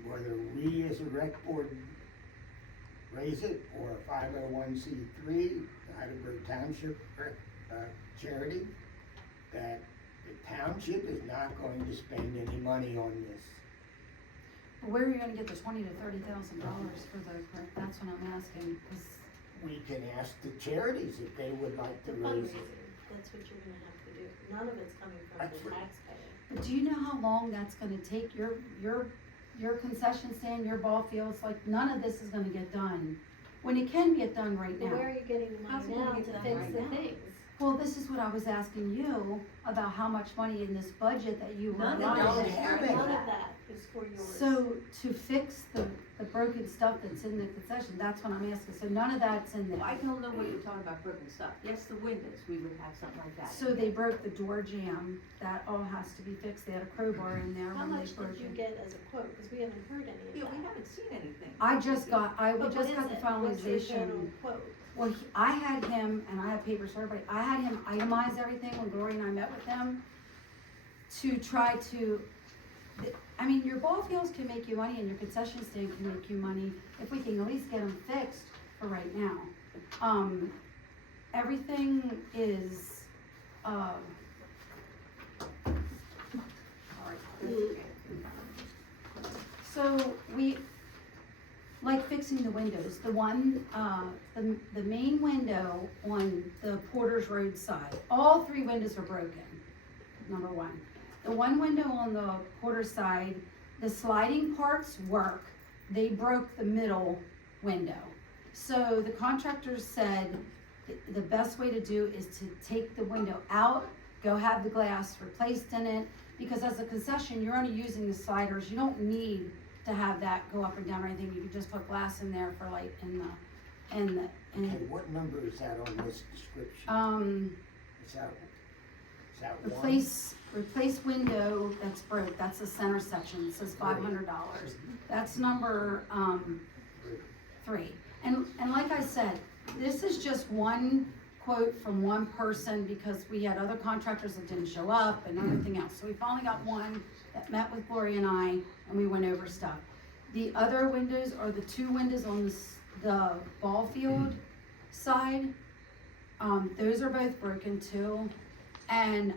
Whether we as a rec board raise it, or a 501c3, the Heidelberg Township charity, that the township is not going to spend any money on this. But where are you gonna get the $20,000 to $30,000 for the grant? That's what I'm asking, 'cause We can ask the charities if they would like to raise it. Fundraising, that's what you're gonna have to do, none of it's coming from That's the right. taxpayer. but do you know how long that's gonna take? Your concession stand, your ball fields, like, none of this is gonna get done, when it can get done right But where are now. you getting the How's money it gonna now get to done fix right the now? things? Well, this is what I was asking you, about how much money in this budget that you were None of None that of allotted. is have part it. of None of that. that is for yours. So to fix the broken stuff that's in the concession, that's what I'm asking, so none of that's in Well, I there. don't know what you're talking about broken stuff. Yes, the windows, we would have something like that. So they broke the door jamb, that all has to be fixed, they had a crowbar in there How when they much broke did you it. get as a quote, cause we haven't heard any of Yeah, we that. haven't seen anything. We But just got what the is it? What's your finalization. general quote? Well, I had him, and I have papers for everybody, I had him itemize everything when Gloria and I met with him to try to, I mean, your ball fields can make you money and your concession stand can make you money if we can at least get them fixed for right now. Everything is, So like fixing the windows, the main window on the Porter's Road side, all three windows are broken, number one. The one window on the Porter side, the sliding parts work, they broke the middle window. So the contractors said the best way to do is to take the window out, go have the glass replaced in it, because as a concession, you're only using the sliders, you don't need to have that go up and down or anything, you can just put glass in there for like Okay, what number is that on this description? Is that one? Replace window that's broke, that's the center section, it says $500. That's number, 3. And like I said, this is just one quote from one person because we had other contractors that didn't show up and everything else. So we finally got one that met with Gloria and I, and we went over stuff. The other windows are the 2 windows on the ball field side. Those are both broken too. And,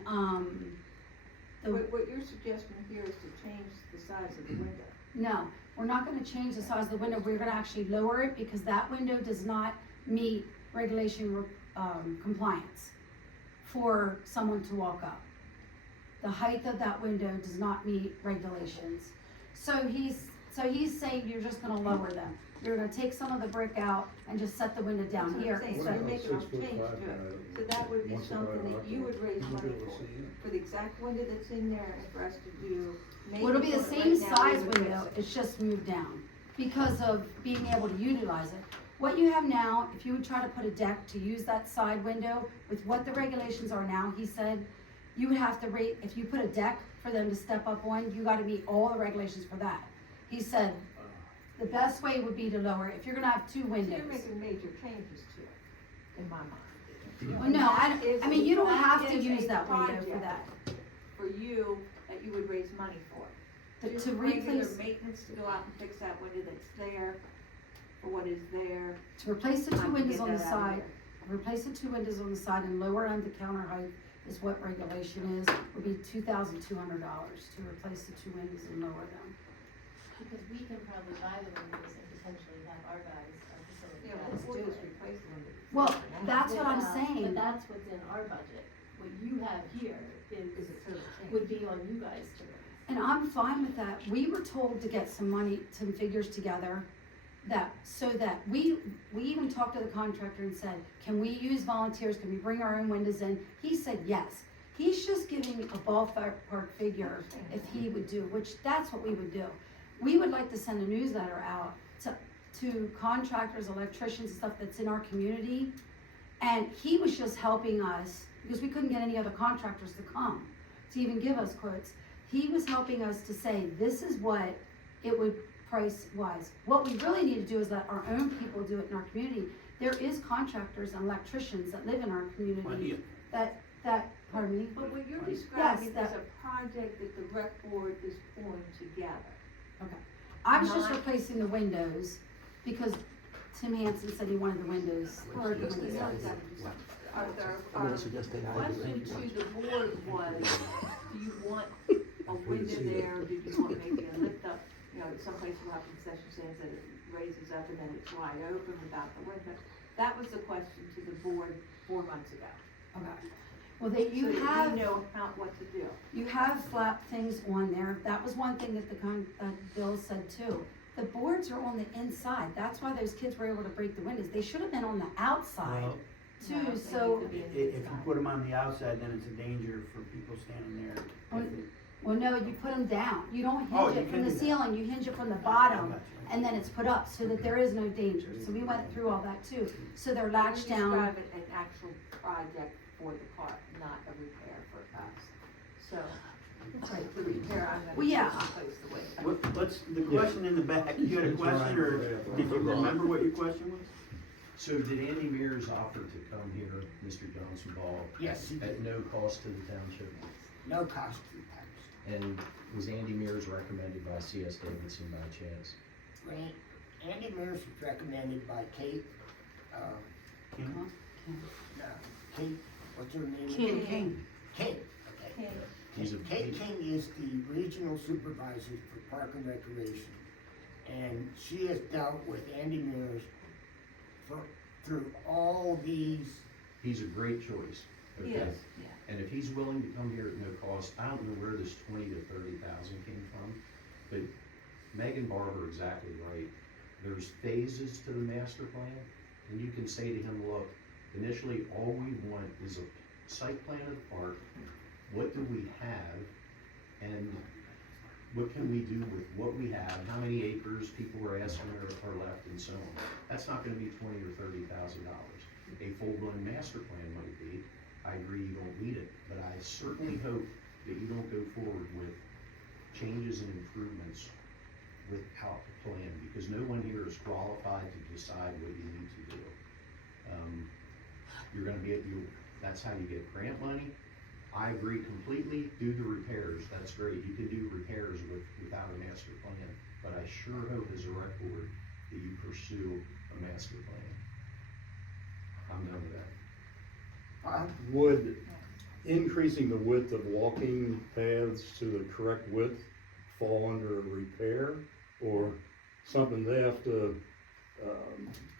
What you're suggesting here is to change the size of the window. no, we're not gonna change the size of the window, we're gonna actually lower it because that window does not meet regulation, compliance for someone to walk up. The height of that window does not meet regulations. So he's saying you're just gonna lower them. You're gonna take some of the brick out and just set the window down That's what here I'm saying, so instead you're of. making a change to it. So that would be something that you would raise money for the exact window that's in there and for us to do. Well, it'll be the maybe same right now, size we would fix window, it. it's just moved down because of being able to utilize it. What you have now, if you would try to put a deck to use that side window, with what the regulations are now, he said, you would have to rate, if you put a deck for them to step up on, you gotta meet all the regulations for that. He said, the best way would be to lower it, if you're gonna have 2 So windows. you're making major changes to it, in my mind. Well, no, I mean, you don't That have to is use a that window for project that. For you, that you would raise money for. Just To regular replace, maintenance to go out and fix that window that's there, for what is there. to replace the 2 Time to windows get on the that out of side, replace the 2 windows on the side and lower end the counter height is what regulation is, would be $2,200 to replace the 2 windows and lower them. Because we can probably buy the windows and potentially have our guys, our facility Yeah, guys we'll do just it. replace the window. Well, that's what I'm But saying. that's what's in our budget. What you have here Is is, it total change? would be on you guys to raise. And I'm fine with that. We were told to get some money, some figures together, so that we even talked to the contractor and said, can we use volunteers, can we bring our own windows in? He said yes. He's just giving a ballpark figure if he would do, which that's what we would do. We would like to send a newsletter out to contractors, electricians and stuff that's in our community. And he was just helping us, because we couldn't get any other contractors to come to even give us quotes. He was helping us to say, this is what it would price wise. What we really need to do is let our own people do it in our community. There is contractors and electricians that live in our community that, pardon me? But what you're describing is that- a project that the rec board is pulling together. Okay. I was just Not- replacing the windows because Tim Hansen said he wanted the windows, Well, broken you windows. know, you gotta do something. I'm gonna suggest they add the Question language. to the board was, do you want a window there, did you want maybe a lift up? You know, some places will have concession stands that it raises up and then it's wide open without the window. That was the question to the board 4 months ago. Okay. Well, you So that have. we know what to do. You have flat things on there, that was one thing that Bill said too. The boards are on the inside, that's why those kids were able to break the windows, they should have been on the outside Well, too, No, they so, need to be If in the you inside. put them on the outside, then it's a danger for people standing there. Oh, If it- well, no, you put them down, you don't Oh, hinge you it can from the do that. ceiling, you hinge it from the I bottom, got you. and then it's put up, so that there is no danger, so we went through all that too. So they're latched You're down, describing an actual project for the park, not a repair for us. So, the repair, I'm gonna Well, yeah. just replace the window. Let's, the question in the back, you had a question, or did you remember what your question was? So did Andy Mears offer to come here, Mr. Johnson Ball? Yes, he At did. no cost to the township? No cost to the tax. And was Andy Mears recommended by C.S. Davidson by chance? Andy Mears was recommended by Kate, Kim? no, Kate, what's her name? King. Kate, okay. Okay. He's a- Kate King is the regional supervisor for Park and Recreation. And she has dealt with Andy Mears through all these. He's a great choice, okay? Yes, And if he's willing to come here at no cost, I don't know where this 20 to 30,000 came from, but Megan Barber exactly right. There's phases to the master plan, and you can say to him, look, initially, all we want is a site plan of the park. What do we have? And what can we do with what we have? How many acres people are asking are left, and so on. That's not gonna be $20,000 or $30,000. A full-blown master plan might be. I agree you don't need it, but I certainly hope that you don't go forward with changes and improvements without a plan, because no one here is qualified to decide what you need to do. You're gonna be that's how you get grant money. I agree completely, do the repairs, that's great, you can do repairs without a master plan, but I sure hope as a rec board that you pursue a master plan. I'm done with that. Would increasing the width of walking paths to the correct width fall under repair, or something they have to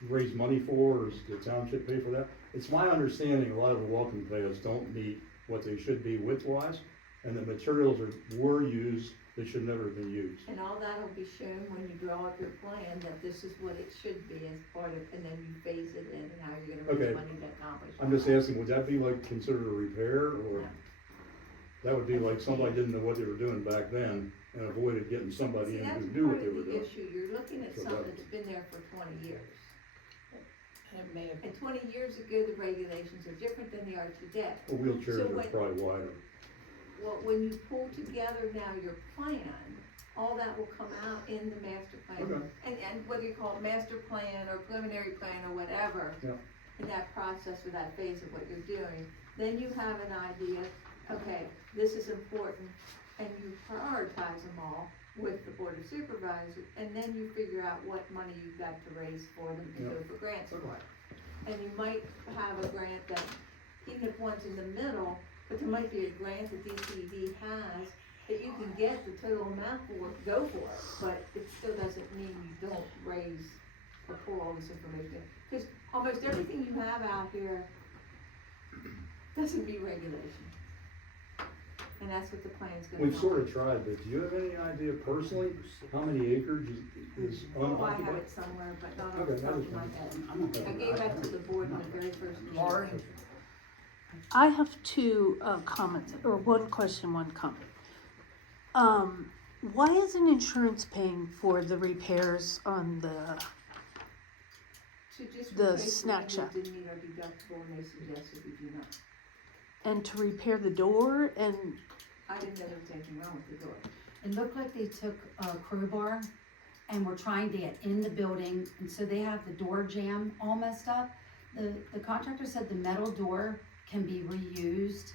raise money for, or does the township pay for that? It's my understanding a lot of the walking paths don't meet what they should be width-wise, and the materials were used that should never have been used. and all that'll be shown when you draw up your plan, that this is what it should be as part of, and then you phase it in, and how you're gonna Okay. raise money to accomplish. I'm just asking, would that be like considered a repair, or No. that would be like somebody didn't know what they were doing back then and avoided getting somebody See, in that's who knew part what they of were the doing? issue, you're looking at So something that- that's been there for 20 years. And it may have And 20 years ago, the regulations are different than they are today. Well, wheelchairs So are when- probably wider. Well, when you pull together now your plan, all that will come out in the master plan. Okay. And whether you call it master plan or preliminary plan or whatever, Yeah. in that process or that phase of what you're doing, then you have an idea, okay, this is important, and you prioritize them all with the board of supervisors, and then you figure out what money you've got to raise for them to go Yeah. for grants for it. And you might have a grant that, even if one's in the middle, but there might be a grant that DCD has that you can get the total amount for, go for it, but it still doesn't mean you don't raise or pull all this information. Because almost everything you have out here doesn't meet regulation. And that's what the plan's gonna. We've sort of tried, but do you have any idea personally how many acres is Oh, I have unoccupied? it somewhere, but not off Okay, the top that is of my fine. head. I gave that to the board in the very first meeting. Laurie? I have two comments, or one question, one comment. Why isn't insurance paying for the repairs on the, To just the replace snack one shack? that didn't meet our deductible, and they suggested we do not. and to repair the door, and, I didn't know there was anything wrong with the door. It looked like they took a crowbar and were trying to get in the building, and so they have the door jamb all messed up. The contractor said the metal door can be reused,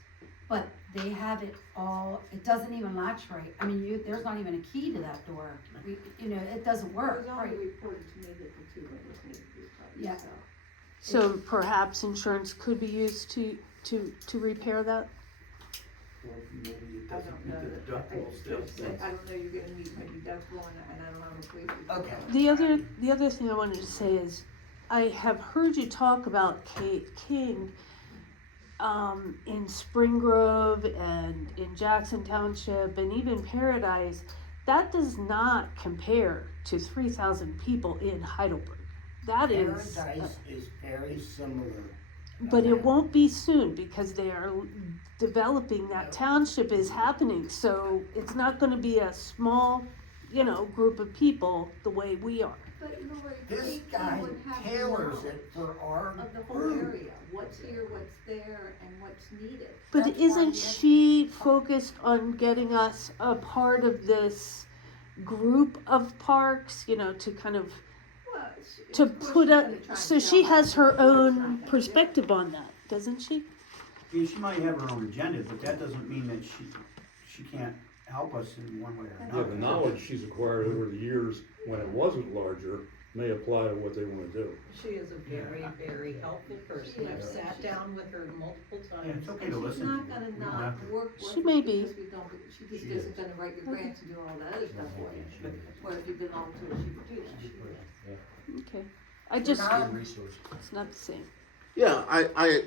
but they have it all, it doesn't even latch right. I mean, there's not even a key to that door. It doesn't It work, was only right? reported to me that the two windows needed to be replaced, Yeah. so. so perhaps insurance could be used to repair that? Or maybe it I doesn't don't meet know, the deductible still. I don't know, you're gonna meet my deductible, and I don't know how much weight you're Okay. gonna The other thing I wanted to say is, I have heard you talk about Kate King in Spring Grove and in Jackson Township and even Paradise. That does not compare to 3,000 people in Heidelberg. That is, Paradise is very similar. but it won't be soon because they are developing, that township is happening. So it's not gonna be a small, group of people the way we are. But Lori, This Kate guy would have the tailors knowledge it for our of the whole group. area, what's here, what's there, and what's needed. But That's why isn't yes. she focused on getting us a part of this group of parks, to kind of, Well, to of course put she's up, gonna try and so sell she that, has her but the board's not own gonna do it. perspective on that, doesn't she? Yeah, she might have her own agenda, but that doesn't mean that she can't help us in one way or Yeah, another. the knowledge she's acquired over the years when it wasn't larger may apply to what they wanna do. She is a very, very helpful person. I've sat down with her multiple Yeah, times. it's okay And to she's listen to not you. gonna We don't not have to- work She with may you be. because we don't, she just She isn't is. gonna write your grants and do all that other stuff for you. She is. Where if you belong to her, she would do that. Yeah, Okay, I just, good resource. it's not the same. Yeah, I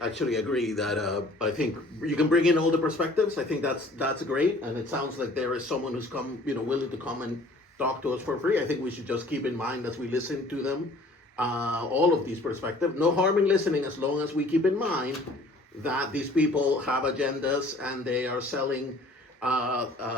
actually agree that, I think you can bring in all the perspectives. I think that's great. And it sounds like there is someone who's willing to come and talk to us for free. I think we should just keep in mind as we listen to them, all of these perspectives. No harm in listening as long as we keep in mind that these people have agendas and they are selling,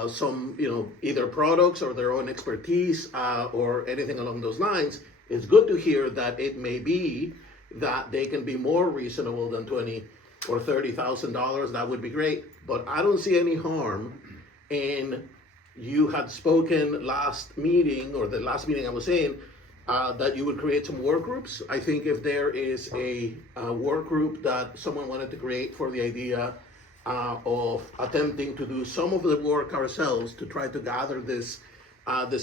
some, either products or their own expertise, or anything along those lines. It's good to hear that it may be that they can be more reasonable than $20,000 or $30,000. That would be great, but I don't see any harm in. You had spoken last meeting, or the last meeting I was in, that you would create some work groups. I think if there is a work group that someone wanted to create for the idea of attempting to do some of the work ourselves to try to gather this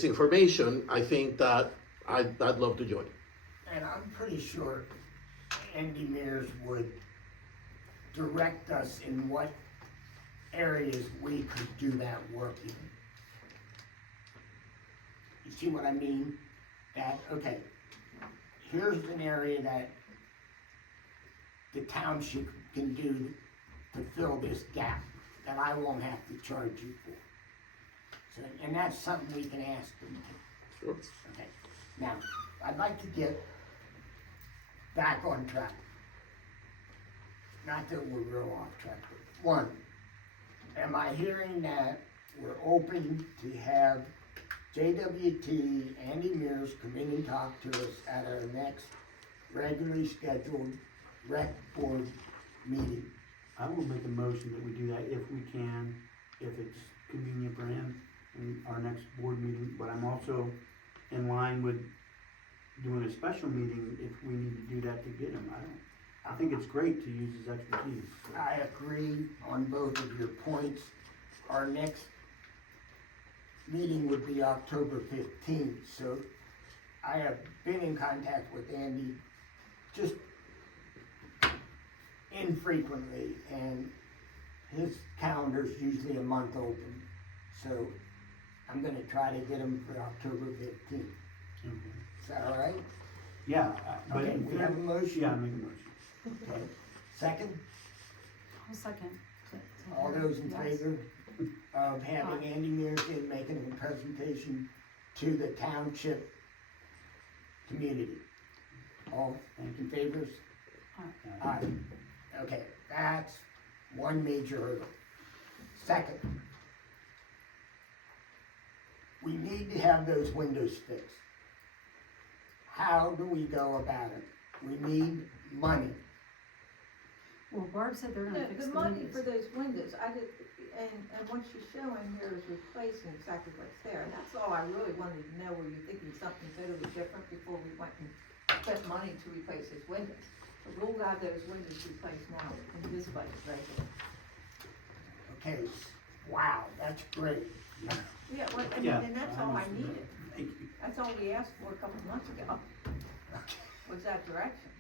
information, I think that I'd love to join. And I'm pretty sure Andy Mears would direct us in what areas we could do that work in. You see what I mean? That, okay, here's an area that the township can do to fill this gap that I won't have to charge you for. So, and that's something we can ask them to. Sure. Okay, now, I'd like to get back on track. Not that we're real off track, but one, am I hearing that we're open to have JWT, Andy Mears come in and talk to us at our next regularly scheduled rec board meeting? I will make a motion that we do that if we can, if it's convenient for him in our next board meeting, but I'm also in line with doing a special meeting if we need to do that to get him. I think it's great to use his expertise. I agree on both of your points. Our next meeting would be October 15th, so I have been in contact with Andy just infrequently, and his calendar's usually a month open, so I'm gonna try to get him for October 15th. Okay. Is that all right? Yeah, but. Okay, we have a motion. Yeah, I make a motion. Okay, second, I'll second. all those in Yes. favor of having Aye. Andy Mears in making a presentation to the township community? All in favors? Aye. Okay, that's one major hurdle. Second, we need to have those windows fixed. How do we go about it? We need money. Well, Barb said they're gonna fix The the money for windows. those windows, and what she's showing here is replacing exactly what's there, and that's all I really wanted to know, were you thinking something totally different before we went and spent money to replace those windows? But we'll have those windows replaced now in this budget right here. Okay, wow, that's great. Yeah, well, Yeah, and that's all I understand needed, that. Thank you. that's all we asked for a couple of months ago, was that direction.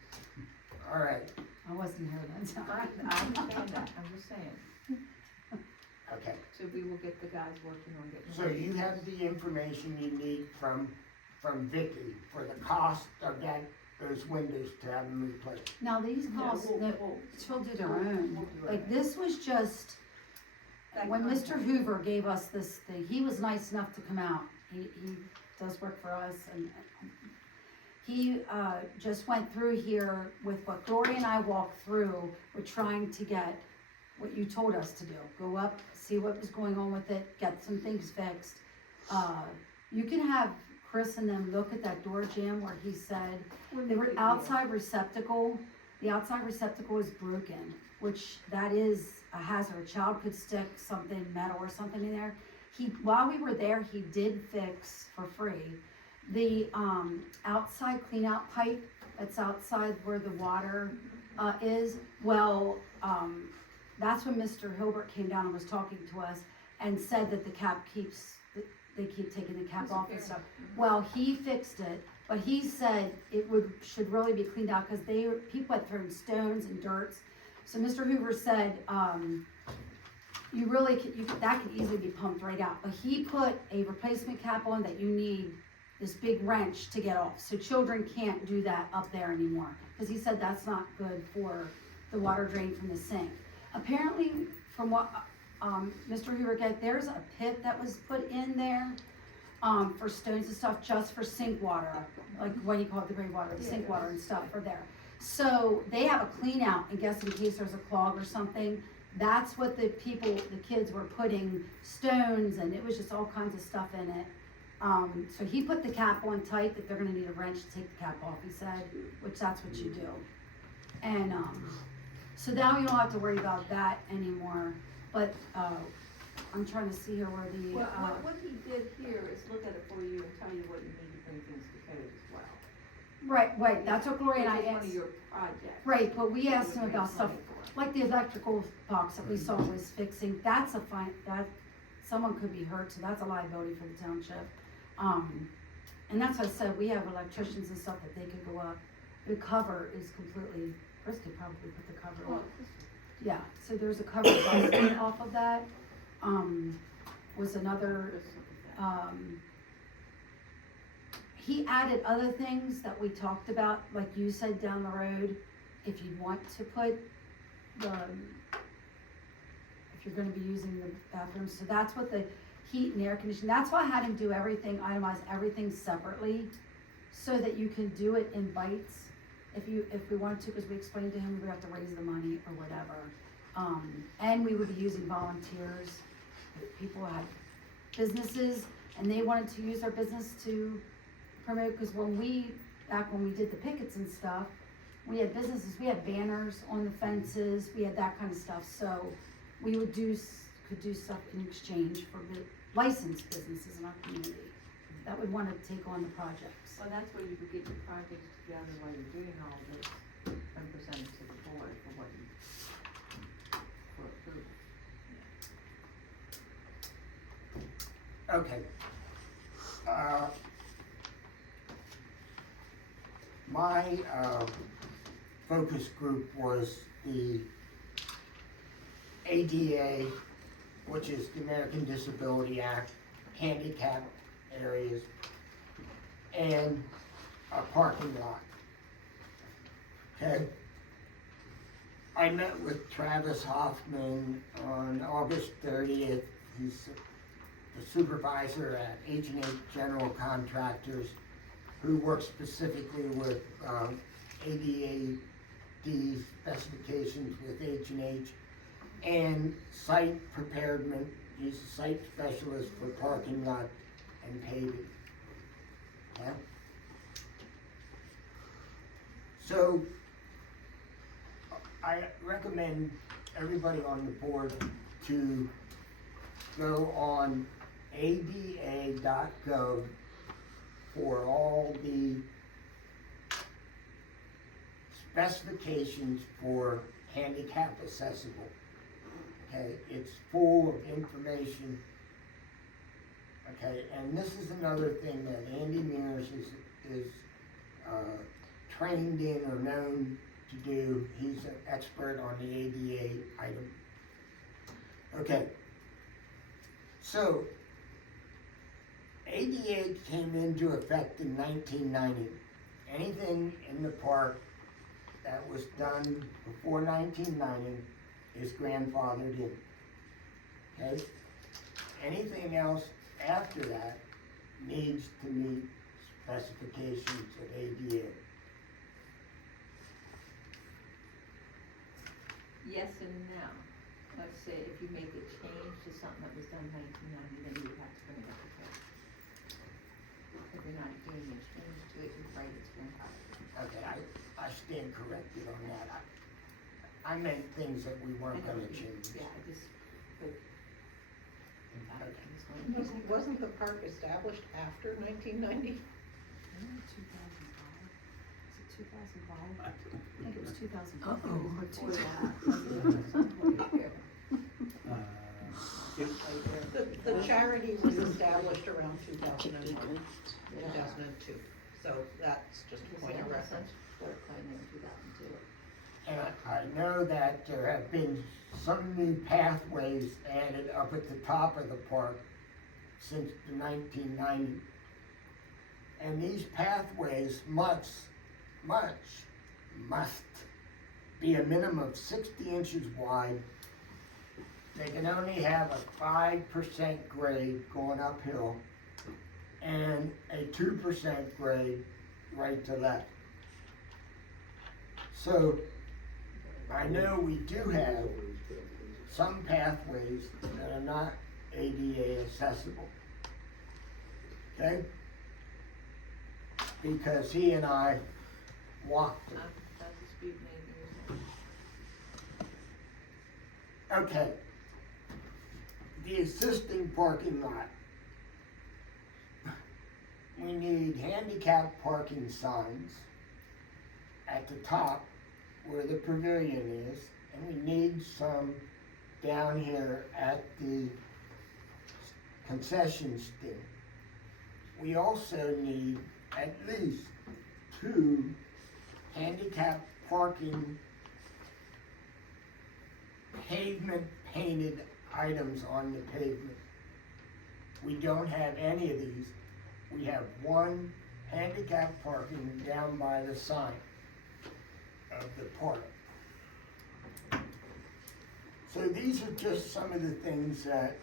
All right, I wasn't here then, so. I understand that, I'm just saying, okay. so we will get the guys working on getting. So you have the information you need from Vicky for the cost of those windows to have them replaced. Now, these costs, she'll do their own, like, this was just, when Mr. Hoover gave us this thing, he was nice enough to come out, he does work for us, and he, just went through here with what Gloria and I walked through, we're trying to get what you told us to do, go up, see what was going on with it, get some things fixed. You can have Chris and them look at that door jamb where he said, the outside receptacle, the outside receptacle is broken, which that is a hazard. A child could stick something, metal or something in there. While we were there, he did fix for free the outside clean out pipe that's outside where the water is. Well, that's when Mr. Hilbert came down and was talking to us and said that the cap they keep taking the cap off and stuff. Well, he fixed it, But he said should really be cleaned out, cause people had thrown stones and dirts. So Mr. Hoover said, that could easily be pumped right out. But he put a replacement cap on that you need this big wrench to get off. So children can't do that up there anymore. Cause he said that's not good for the water drain from the sink. Apparently, from what, Mr. Hoover got, there's a pit that was put in there, for stones and stuff, just for sink water, like what you call it, the gray water, the sink water and stuff are there. So they have a clean out, and guess in case there's a clog or something, that's what the kids were putting stones, and it was just all kinds of stuff in it. So he put the cap on tight, that they're gonna need a wrench to take the cap off, he said, which that's what you do. And, so now you don't have to worry about that anymore, but, I'm trying to see here where the, Well, what he did here is look at it for you and tell you what you need to bring things to code as well. right, that's what Gloria and I Which is one asked. of your projects. Right, but we asked him Bring about stuff, money for it. like the electrical box that we saw was fixing, that's a fine, that, someone could be hurt, so that's a liability for the township. And that's what I said, we have electricians and stuff that they could go up, the cover is completely, Chris could probably put the cover on. Well, Yeah, so there's a cover busted off of that, was another, just look at that. he added other things that we talked about, like you said down the road, if you want to put the, if you're gonna be using the bathroom, so that's what the heat and air conditioning, that's why I had him do everything, itemize everything separately, so that you can do it in bites, if we want to, because we explained to him we have to raise the money or whatever. And we would be using volunteers, if people had businesses, and they wanted to use our business to promote, because back when we did the pickets and stuff, we had businesses, we had banners on the fences, we had that kind of stuff, so we could do stuff in exchange for the licensed businesses in our community that would want to take on the projects. Well, that's where you could get your projects together while you're doing all this, and present it to the board for what you, for approval. Okay. My focus group was the ADA, which is the American Disability Act, handicap areas, and a parking lot. Okay? I met with Travis Hoffman on August 30th. He's the supervisor at H&H General Contractors, who works specifically with ADAD specifications with H&H, and site preparedment. He's a site specialist for parking lot and paving. Okay? So, I recommend everybody on the board to go on ada.gov for all the specifications for handicap accessible. Okay, it's full of information. Okay, and this is another thing that Andy Mears is trained in or known to do. He's an expert on the ADA item. Okay, so ADA came into effect in 1990. Anything in the park that was done before 1990 is grandfathered in. Okay? Anything else after that needs to meet specifications of ADA. Yes and no. Let's say if you make a change to something that was done in 1990, then you would have to bring it up to code. If you're not doing a change to it, you're right, it's grandfathered. Okay, I stand corrected on that. I meant things that we weren't gonna change. Yeah, I just, but. Wasn't the park established after 1990? 2005? Is it 2005? I think it was 2005. Uh-oh. Or 2000. The charity was established around 2001, 2002. So that's just a point of reference. Floor plan in 2002. And I know that there have been some new pathways added up at the top of the park since the 1990s. And these pathways must be a minimum of 60 inches wide. They can only have a 5% grade going uphill and a 2% grade right to left. So I know we do have some pathways that are not ADA accessible. Okay? Because he and I walked it. That's dispute maybe. Okay. The existing parking lot. We need handicap parking signs at the top where the pavilion is, and we need some down here at the concession stand. We also need at least 2 handicap parking pavement painted items on the pavement. We don't have any of these. We have 1 handicap parking down by the sign of the park. So these are just some of the things that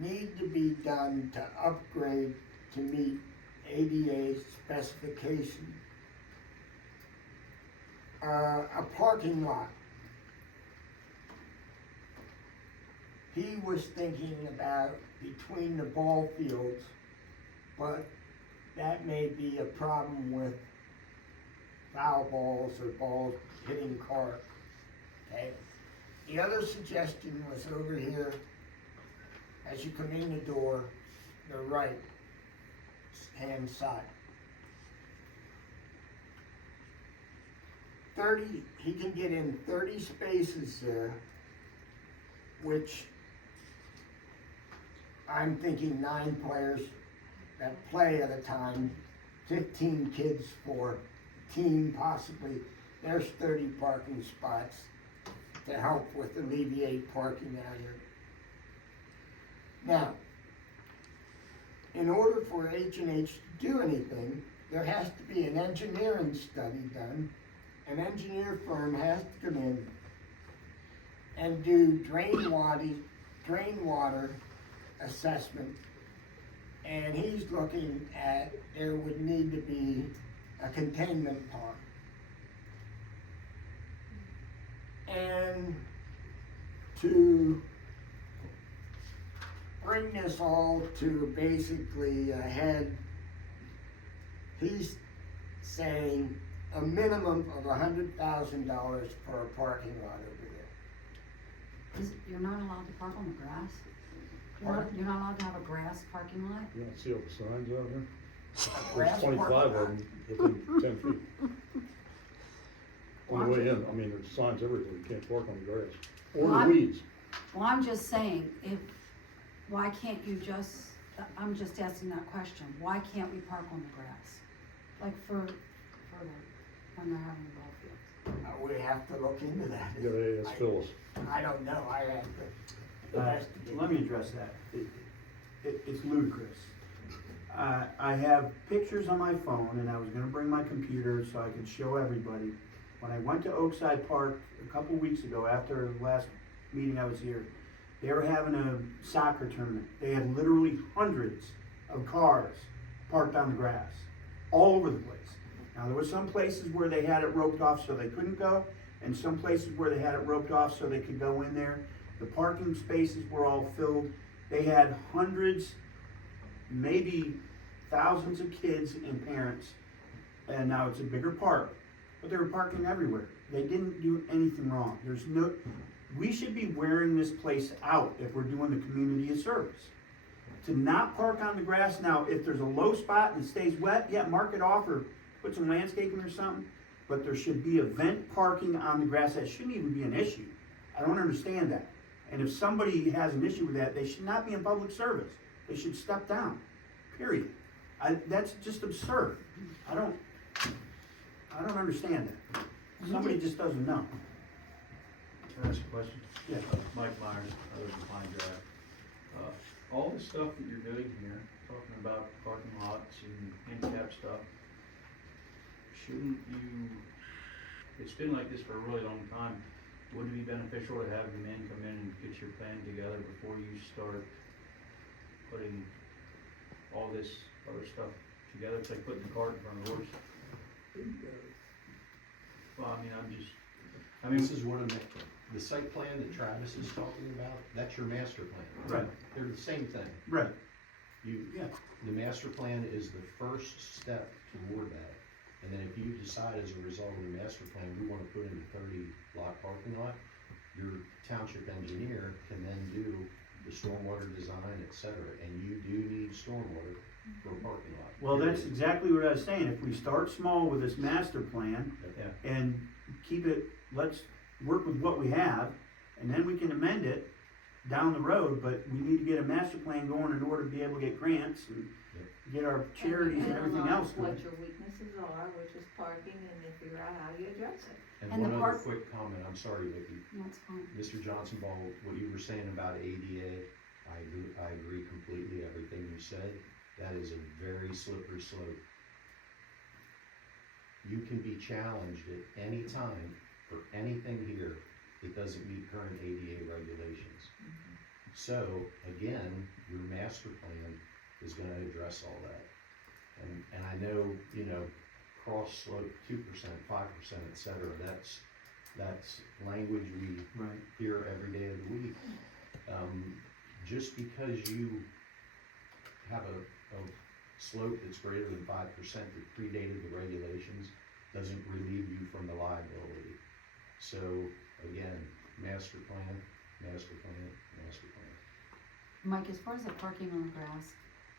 need to be done to upgrade to meet ADA specification. A parking lot. He was thinking about between the ball fields, but that may be a problem with foul balls or balls hitting cars. Okay? The other suggestion was over here, as you come in the door, the right hand side. 30, he can get in 30 spaces there, which I'm thinking 9 players that play at a time, 15 kids for team possibly. There's 30 parking spots to help with alleviate parking out here. Now, in order for H&H to do anything, there has to be an engineering study done. An engineer firm has to come in and do drain water assessment. And he's looking at, there would need to be a containment pond. And to bring this all to basically a head, he's saying a minimum of $100,000 for a parking lot over there. You're not allowed to park on the grass? Pardon? You're not allowed to have a grass parking lot? You don't see all the signs out there? Grass There's 25 parking of lot. them within 10 feet. On the way in, I mean, there's signs everywhere, you can't park on the grass, or Well, the weeds. Well, I'm just saying, why can't you I'm just asking that question, why can't we park on the grass? Like when they're having the ball fields? We have to look into that. You gotta ask Phyllis. I don't know, I have to investigate. Let me address that. It's ludicrous. I have pictures on my phone, and I was gonna bring my computer so I could show everybody. When I went to Oakside Park a couple weeks ago, after the last meeting I was here, they were having a soccer tournament. They had literally hundreds of cars parked on the grass, all over the place. Now, there were some places where they had it roped off so they couldn't go, and some places where they had it roped off so they could go in there. The parking spaces were all filled. They had hundreds, maybe thousands of kids and parents, and now it's a bigger park, but they were parking everywhere. They didn't do anything wrong. We should be wearing this place out if we're doing the community a service. To not park on the grass, now, if there's a low spot and it stays wet, yeah, mark it off or put some landscaping or something, but there should be event parking on the grass. That shouldn't even be an issue. I don't understand that. And if somebody has an issue with that, they should not be in public service. They should step down, period. That's just absurd. I don't understand that. Somebody just doesn't know. Can I ask a question? Yeah. Mike Myers, I live in Pine Drive. All the stuff that you're doing here, talking about parking lots and handicap stuff, shouldn't you, it's been like this for a really long time, wouldn't it be beneficial to have the men come in and get your plan together before you start putting all this other stuff together? It's like putting the cart in front of the horse. Well, I mean, This is one of the site plan that Travis is talking about, that's your master plan. Right. They're the same thing. Right. Yeah, the master plan is the first step toward that. And then if you decide as a result of the master plan, we wanna put in a 30-lot parking lot, your township engineer can then do the stormwater design, et cetera, and you do need stormwater for a parking lot. Well, that's period. exactly what I was saying. If we start small with this master plan Yeah. and keep it, let's work with what we have, and then we can amend it down the road, but we need to get a master plan going in order to be able to get grants and get our charities and everything else What going. your weaknesses are, which is parking, and then figure out how you address it. And And one the other park- quick comment, I'm sorry, Vicki. That's fine. Mr. Johnson Ball, what you were saying about ADA, I agree completely, everything you said. That is a very slippery slope. You can be challenged at any time for anything here that doesn't meet current ADA regulations. So, again, your master plan is gonna address all that. And I know, cross slope 2%, 5%, et cetera, that's language we Right. here every day of the week. Just because you have a slope that's greater than 5% that predated the regulations doesn't relieve you from the liability. So again, master plan, master plan, master plan. Mike, as far as the parking on the grass,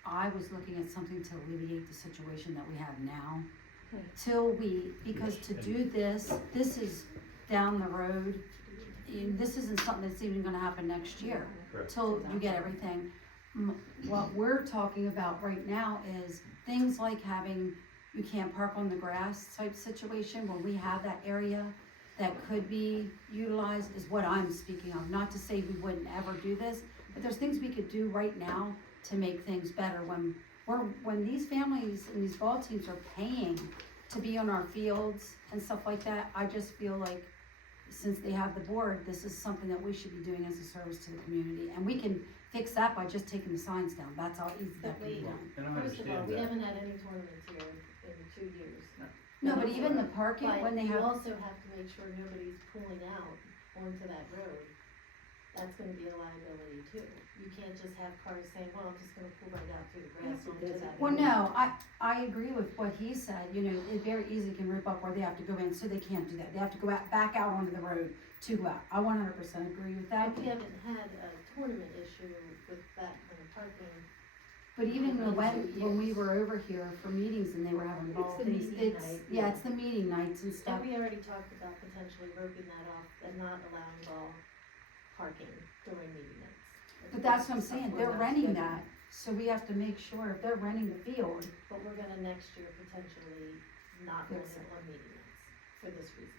I was looking at something to alleviate the situation that we have now. Because to do this is down the road, and this isn't something that's even gonna happen next year. Correct. Till you get everything. What we're talking about right now is things like having, you can't park on the grass type situation, when we have that area that could be utilized, is what I'm speaking of. Not to say we wouldn't ever do this, but there's things we could do right now to make things better. When these families and these ball teams are paying to be on our fields and stuff like that, I just feel like since they have the board, this is something that we should be doing as a service to the community. And we can fix that by just taking the signs down. That's how easy that can be done. and I First of all, understand we that. haven't had any tournaments here in 2 years. No, but even the parking, But when they you have, also have to make sure nobody's pulling out onto that road. That's gonna be a liability too. You can't just have cars saying, well, I'm just gonna pull right out through the grass Yes, it onto does. that. well, road." no, I agree with what he said, it very easily can rip up where they have to go in, so they can't do that. They have to go out, back out onto the road to go out. I 100% agree with that. But we haven't had a tournament issue with that kind of parking. But even when we were over here for meetings and they were having ball It's the things, meeting night, yeah, it's the meeting nights and stuff. And we already talked about potentially roping that off and not allowing ball parking during meeting nights. But that's what I'm saying, We're they're not renting scheduled. that, so we have to make sure if they're renting the field, But we're gonna next year potentially not rent Fix it it. on meeting nights for this reason.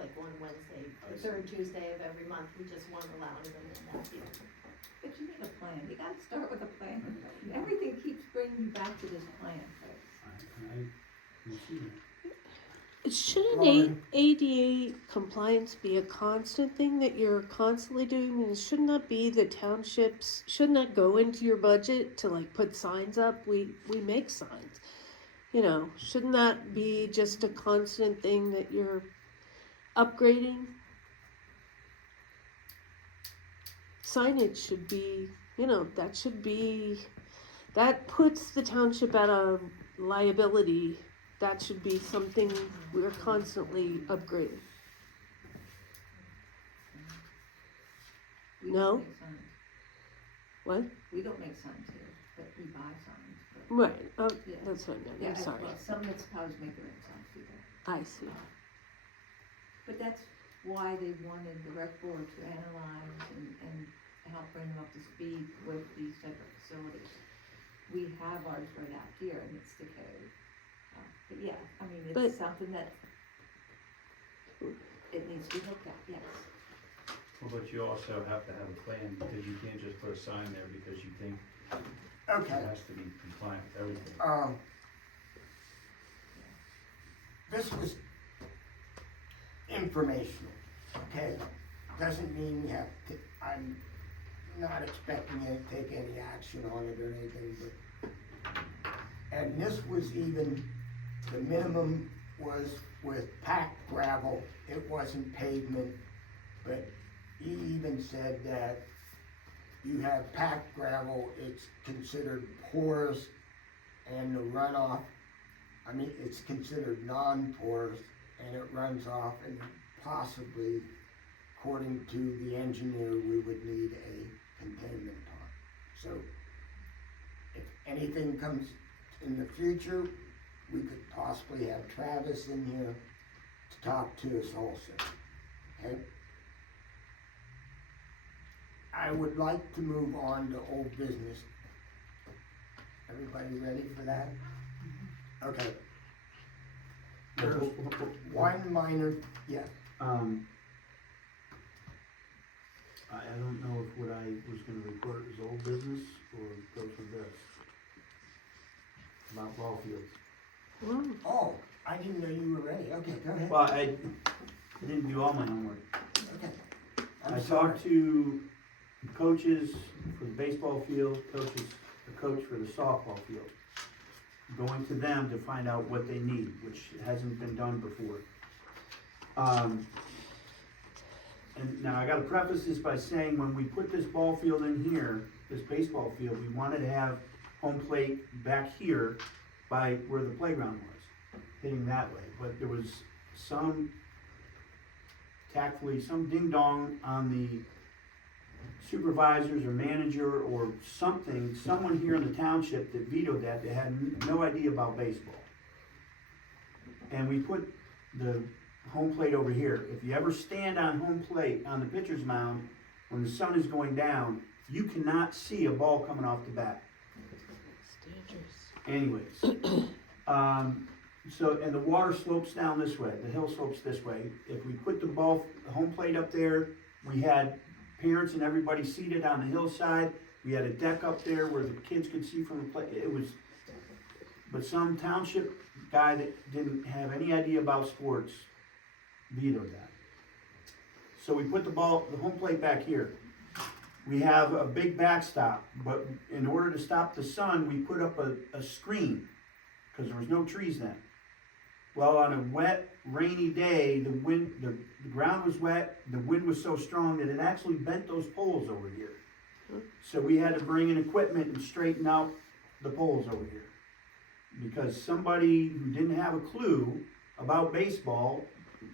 Like one Wednesday, I the see. third Tuesday of every month, we just won't allow them in that field. But you need a plan, you gotta start with a plan. Everything keeps bringing you back to this plan. I can see that. Shouldn't Lauren? ADA compliance be a constant thing that you're constantly doing? And shouldn't that be the townships, shouldn't that go into your budget to like put signs up? We make signs. Shouldn't that be just a constant thing that you're upgrading? Signage should be, that puts the township at a liability. That should be something we're constantly upgrading. We No? don't make signs. What? We don't make signs here, but we buy signs. But Right, oh, Yeah. that's what I meant, yeah, I'm sorry. well, some municipalities make their own signs too. I see. But that's why they wanted the rec board to analyze and help bring them up to speed with these type of facilities. we have ours right out here and it's the code. But yeah, I mean, But- it's something that it needs to be looked at, yes. Well, but you also have to have a plan, because you can't just put a sign there because you think it Okay, has to be compliant with everything. this was informational, okay? Doesn't mean we have to, I'm not expecting you to take any action on it or anything, but, and this was even, the minimum was with packed gravel, it wasn't pavement, but he even said that you have packed gravel, it's considered porous, and the runoff, I mean, it's considered non-porous, and it runs off, and possibly, according to the engineer, we would need a containment pond. So, if anything comes in the future, we could possibly have Travis in here to talk to us also, okay? I would like to move on to old business. Everybody ready for that? Okay. There's one minor, yeah, I don't know if what I was gonna report is old business or go through this. About ball fields. Well, oh, I didn't know you were ready, okay, go ahead. Well, I didn't do all my homework. Okay. I I'm sorry. talked to coaches for the baseball field, the coach for the softball field. Going to them to find out what they need, which hasn't been done before. And now I gotta preface this by saying, when we put this ball field in here, this baseball field, we wanted to have home plate back here by where the playground was, hitting that way. But there was some ding dong on the supervisors or manager or something, someone here in the township that vetoed that had no idea about baseball. And we put the home plate over here. If you ever stand on home plate on the pitcher's mound, when the sun is going down, you cannot see a ball coming off the bat. it's dangerous. Anyways, so, and the water slopes down this way, the hill slopes this way. If we put the home plate up there, we had parents and everybody seated on the hillside. We had a deck up there where the kids could see from the play. But some township guy that didn't have any idea about sports vetoed that. So we put the home plate back here. We have a big backstop, but in order to stop the sun, we put up a screen, because there was no trees then. Well, on a wet, rainy day, the ground was wet, the wind was so strong that it actually bent those poles over here. So we had to bring in equipment and straighten out the poles over here. Because somebody who didn't have a clue about baseball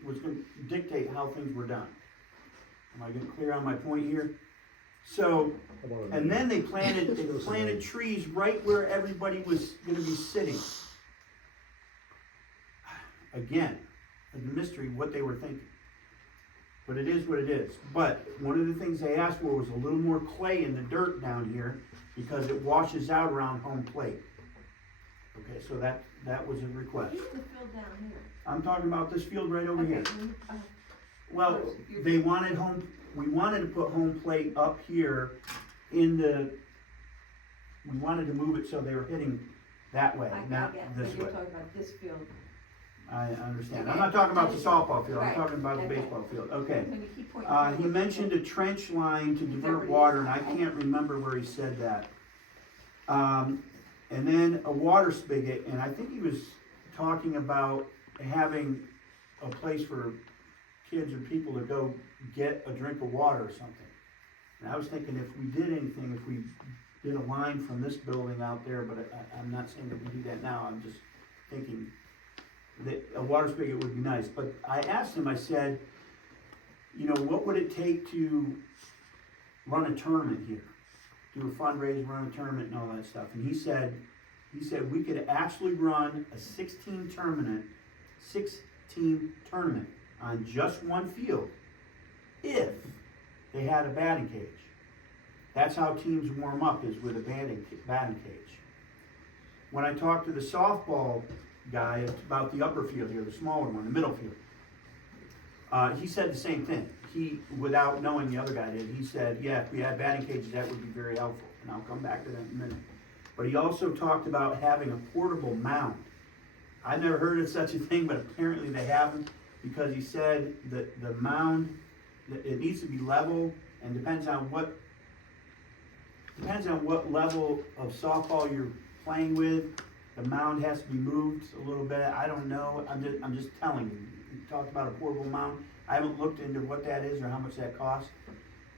was gonna dictate how things were done. Am I getting clear on my point here? So, and then they planted trees right where everybody was gonna be sitting. Again, a mystery what they were thinking. But it is what it is. But one of the things they asked for was a little more clay in the dirt down here, because it washes out around home plate. Okay, so that was a request. Where's the field down here? I'm talking about this field right over here. Okay, Well, we wanted to put home plate up here we wanted to move it so they were hitting that way, not this But you're way. talking about this field. I understand. I'm Okay. not talking about the softball field, I'm Right. talking about the Okay. baseball field, okay. When you keep pointing He mentioned a trench line to divert Diverted. water, and I can't remember where he said that. And then a water spigot, and I think he was talking about having a place for kids or people to go get a drink of water or something. And I was thinking, if we did anything, if we did a line from this building out there, but I'm not saying that we do that now, I'm just thinking that a water spigot would be nice. But I asked him, I said, you know, what would it take to run a tournament here? Do a fundraiser, run a tournament and all that stuff. And he said we could actually run a 16 team tournament on just one field if they had a batting cage. That's how teams warm up, is with a batting cage. when I talked to the softball guy about the upper field here, the smaller one, the middle field, he said the same thing. He, without knowing the other guy did, he said, yeah, if we had batting cages, that would be very helpful, and I'll come back to that in a minute. But he also talked about having a portable mound. I've never heard of such a thing, but apparently they have them, because he said that the mound, it needs to be level, and depends on what level of softball you're playing with. The mound has to be moved a little bit. I don't know. I'm just telling you. He talked about a portable mound. I haven't looked into what that is or how much that costs.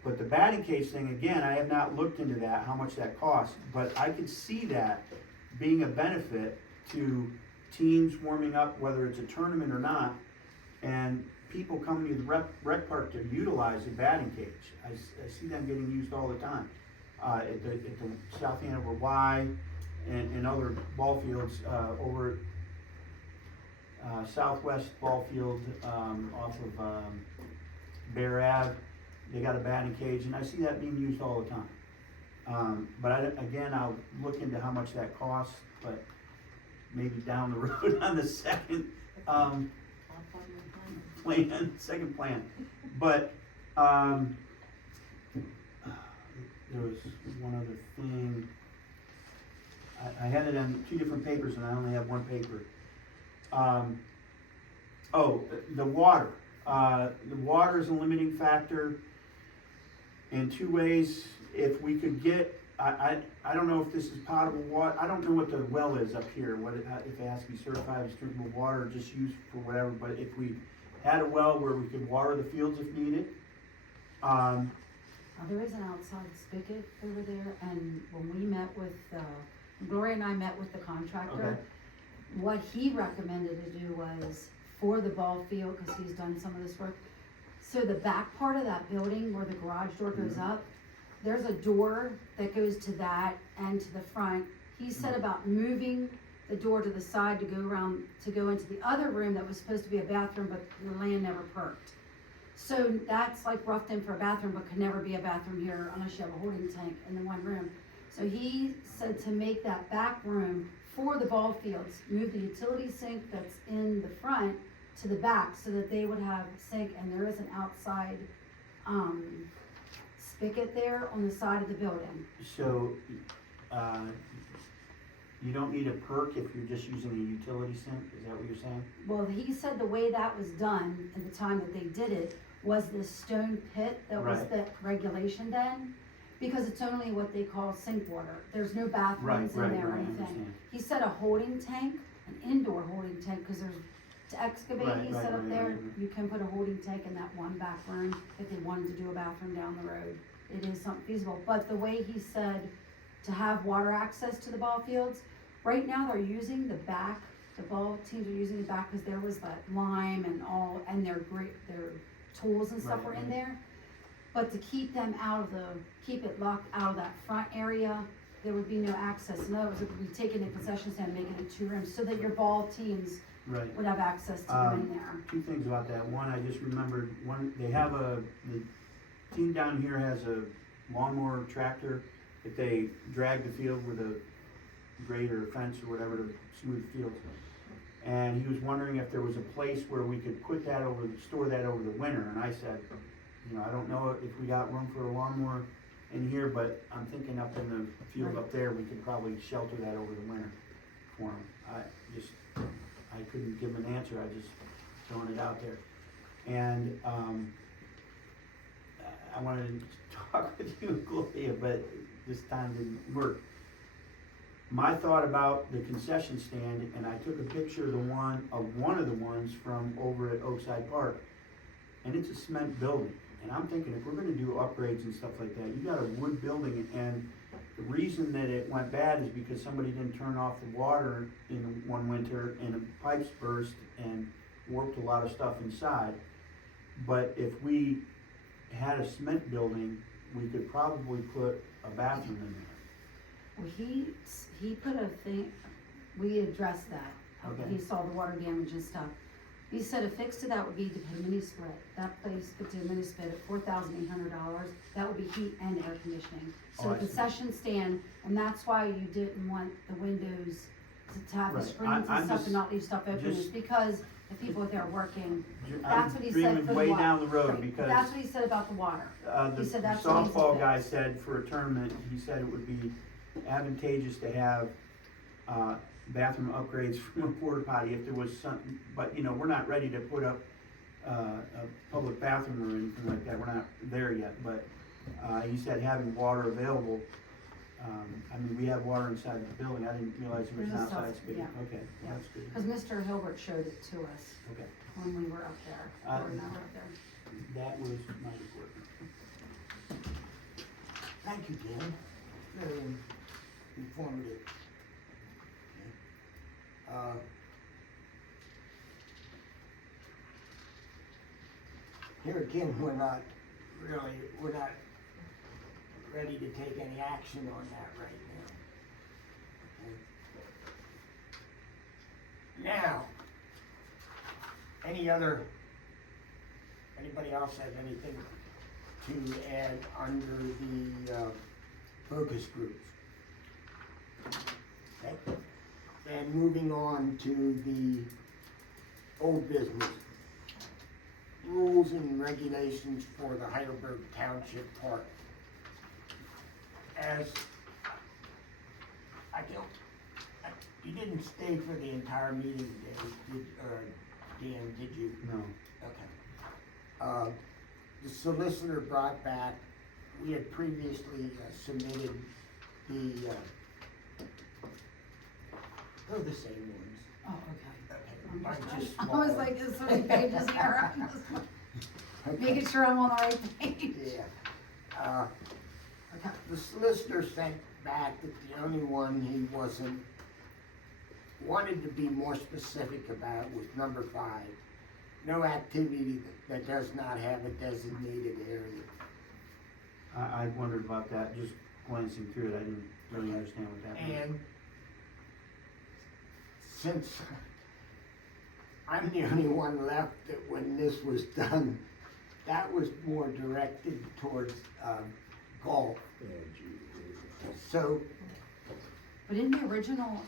But the batting cage thing, again, I have not looked into that, how much that costs. But I could see that being a benefit to teams warming up, whether it's a tournament or not, and people coming to the rec park to utilize the batting cage. I see them getting used all the time. At the South Hanover Y and other ball fields, over Southwest ball field, off of Bear Ave, they got a batting cage, and I see that being used all the time. But again, I'll look into how much that costs, but maybe down the road on the second second plan. But there was one other thing. I had it on 2 different papers, and I only have 1 paper. The water. The water is a limiting factor in 2 ways. If we could get, I don't know if this is potable water. I don't know what the well is up here, if it has to be certified as drinkable water or just used for whatever. But if we had a well where we could water the fields if needed. There is an outside spigot over there, and when we met with, Gloria and I met with the contractor, Okay. what he recommended to do was, for the ball field, because he's done some of this work, so the back part of that building where the garage door goes up, there's a door that goes to that and to the front. He said about moving the door to the side to go around, to go into the other room that was supposed to be a bathroom, but the land never perked. So that's like roughed in for a bathroom, but could never be a bathroom here unless you have a holding tank in the one room. So he said to make that back room for the ball fields, move the utility sink that's in the front to the back so that they would have a sink, and there is an outside spigot there on the side of the building. So, you don't need a perk if you're just using a utility sink, is that what you're saying? Well, he said the way that was done at the time that they did it was this stone pit that was Right. the regulation then, because it's only what they call sink water. There's no bathrooms in there or I anything. understand. He said a holding tank, an indoor holding tank, because there's, to excavate, Right, he right, said up right, there, right, right. you can put a holding tank in that one back room if they wanted to do a bathroom down the road. It is something feasible, but the way he said to have water access to the ball fields, right now they're using the back, the ball teams are using the back because there was that lime and all, and their tools and stuff Right, were in right. there. But to keep them keep it locked out of that front area, there would be no access. In other words, it would be taking the concession stand and making it 2 rooms so that your ball teams Right. would have access to go in there. 2 things about that. One, I just remembered, they have the team down here has a lawnmower tractor that they drag the field with a grate or a fence or whatever to smooth the field. And he was wondering if there was a place where we could put that store that over the winter. And I said, I don't know if we got room for a lawnmower in here, but I'm thinking up in the field up there, we could probably shelter that over the winter for him. I couldn't give him an answer, I just throwing it out there. And, I wanted to talk with you and Gloria, but this time didn't work. My thought about the concession stand, and I took a picture of one of the ones from over at Oakside Park, and it's a cement building. And I'm thinking, if we're gonna do upgrades and stuff like that, you got a wood building, and the reason that it went bad is because somebody didn't turn off the water in one winter, and the pipes burst and warped a lot of stuff inside. But if we had a cement building, we could probably put a bathroom in there. Well, he put a thing, we addressed that. Okay. He saw the water damage and stuff. He said a fix to that would be to pay mini split. That place could do a mini split at $4,800. That would be heat and air conditioning. Oh, So I a see. concession stand, and that's why you didn't want the windows to have the Right. screens I'm and stuff just- and not leave stuff open is just- because the people that are working, I'm that's what he said dreaming for the way water. down the road Right, because. that's what he said about the water. The He said that's what needs to softball fix. guy said for a tournament, he said it would be advantageous to have, bathroom upgrades from a porta potty if there was something, but, you know, we're not ready to put up, a public bathroom or anything like that, we're not there yet, but, he said having water available, I mean, we have water inside the building, I didn't realize there was an There's a outside self- space, yeah. okay, well, Yeah. that's good. Cause Mr. Hilbert showed it to us Okay, when we were up there, or when I were up there. that was my report. Thank you, Dan. Very informative. Here again, we're not ready to take any action on that right now. Okay. Now, anybody else have anything to add under the, focus groups? Okay, and moving on to the old business. Rules and regulations for the Heidelberg Township Park. As, you didn't stay for the entire meeting, Dan, did you? No. Okay. The solicitor brought back, we had previously submitted the, they're the same ones. Oh, okay. Okay, mine's just I was smaller. like, there's so many pages here, I'm just Okay. making sure I'm on the right page. Yeah. Okay. The solicitor sent back that the only one he wanted to be more specific about was number 5. No activity that does not have a designated area. I wondered about that, just glancing through it, I didn't really understand what that meant. And since I'm the only one left that when this was done, that was more directed towards, golf. So, But in the original,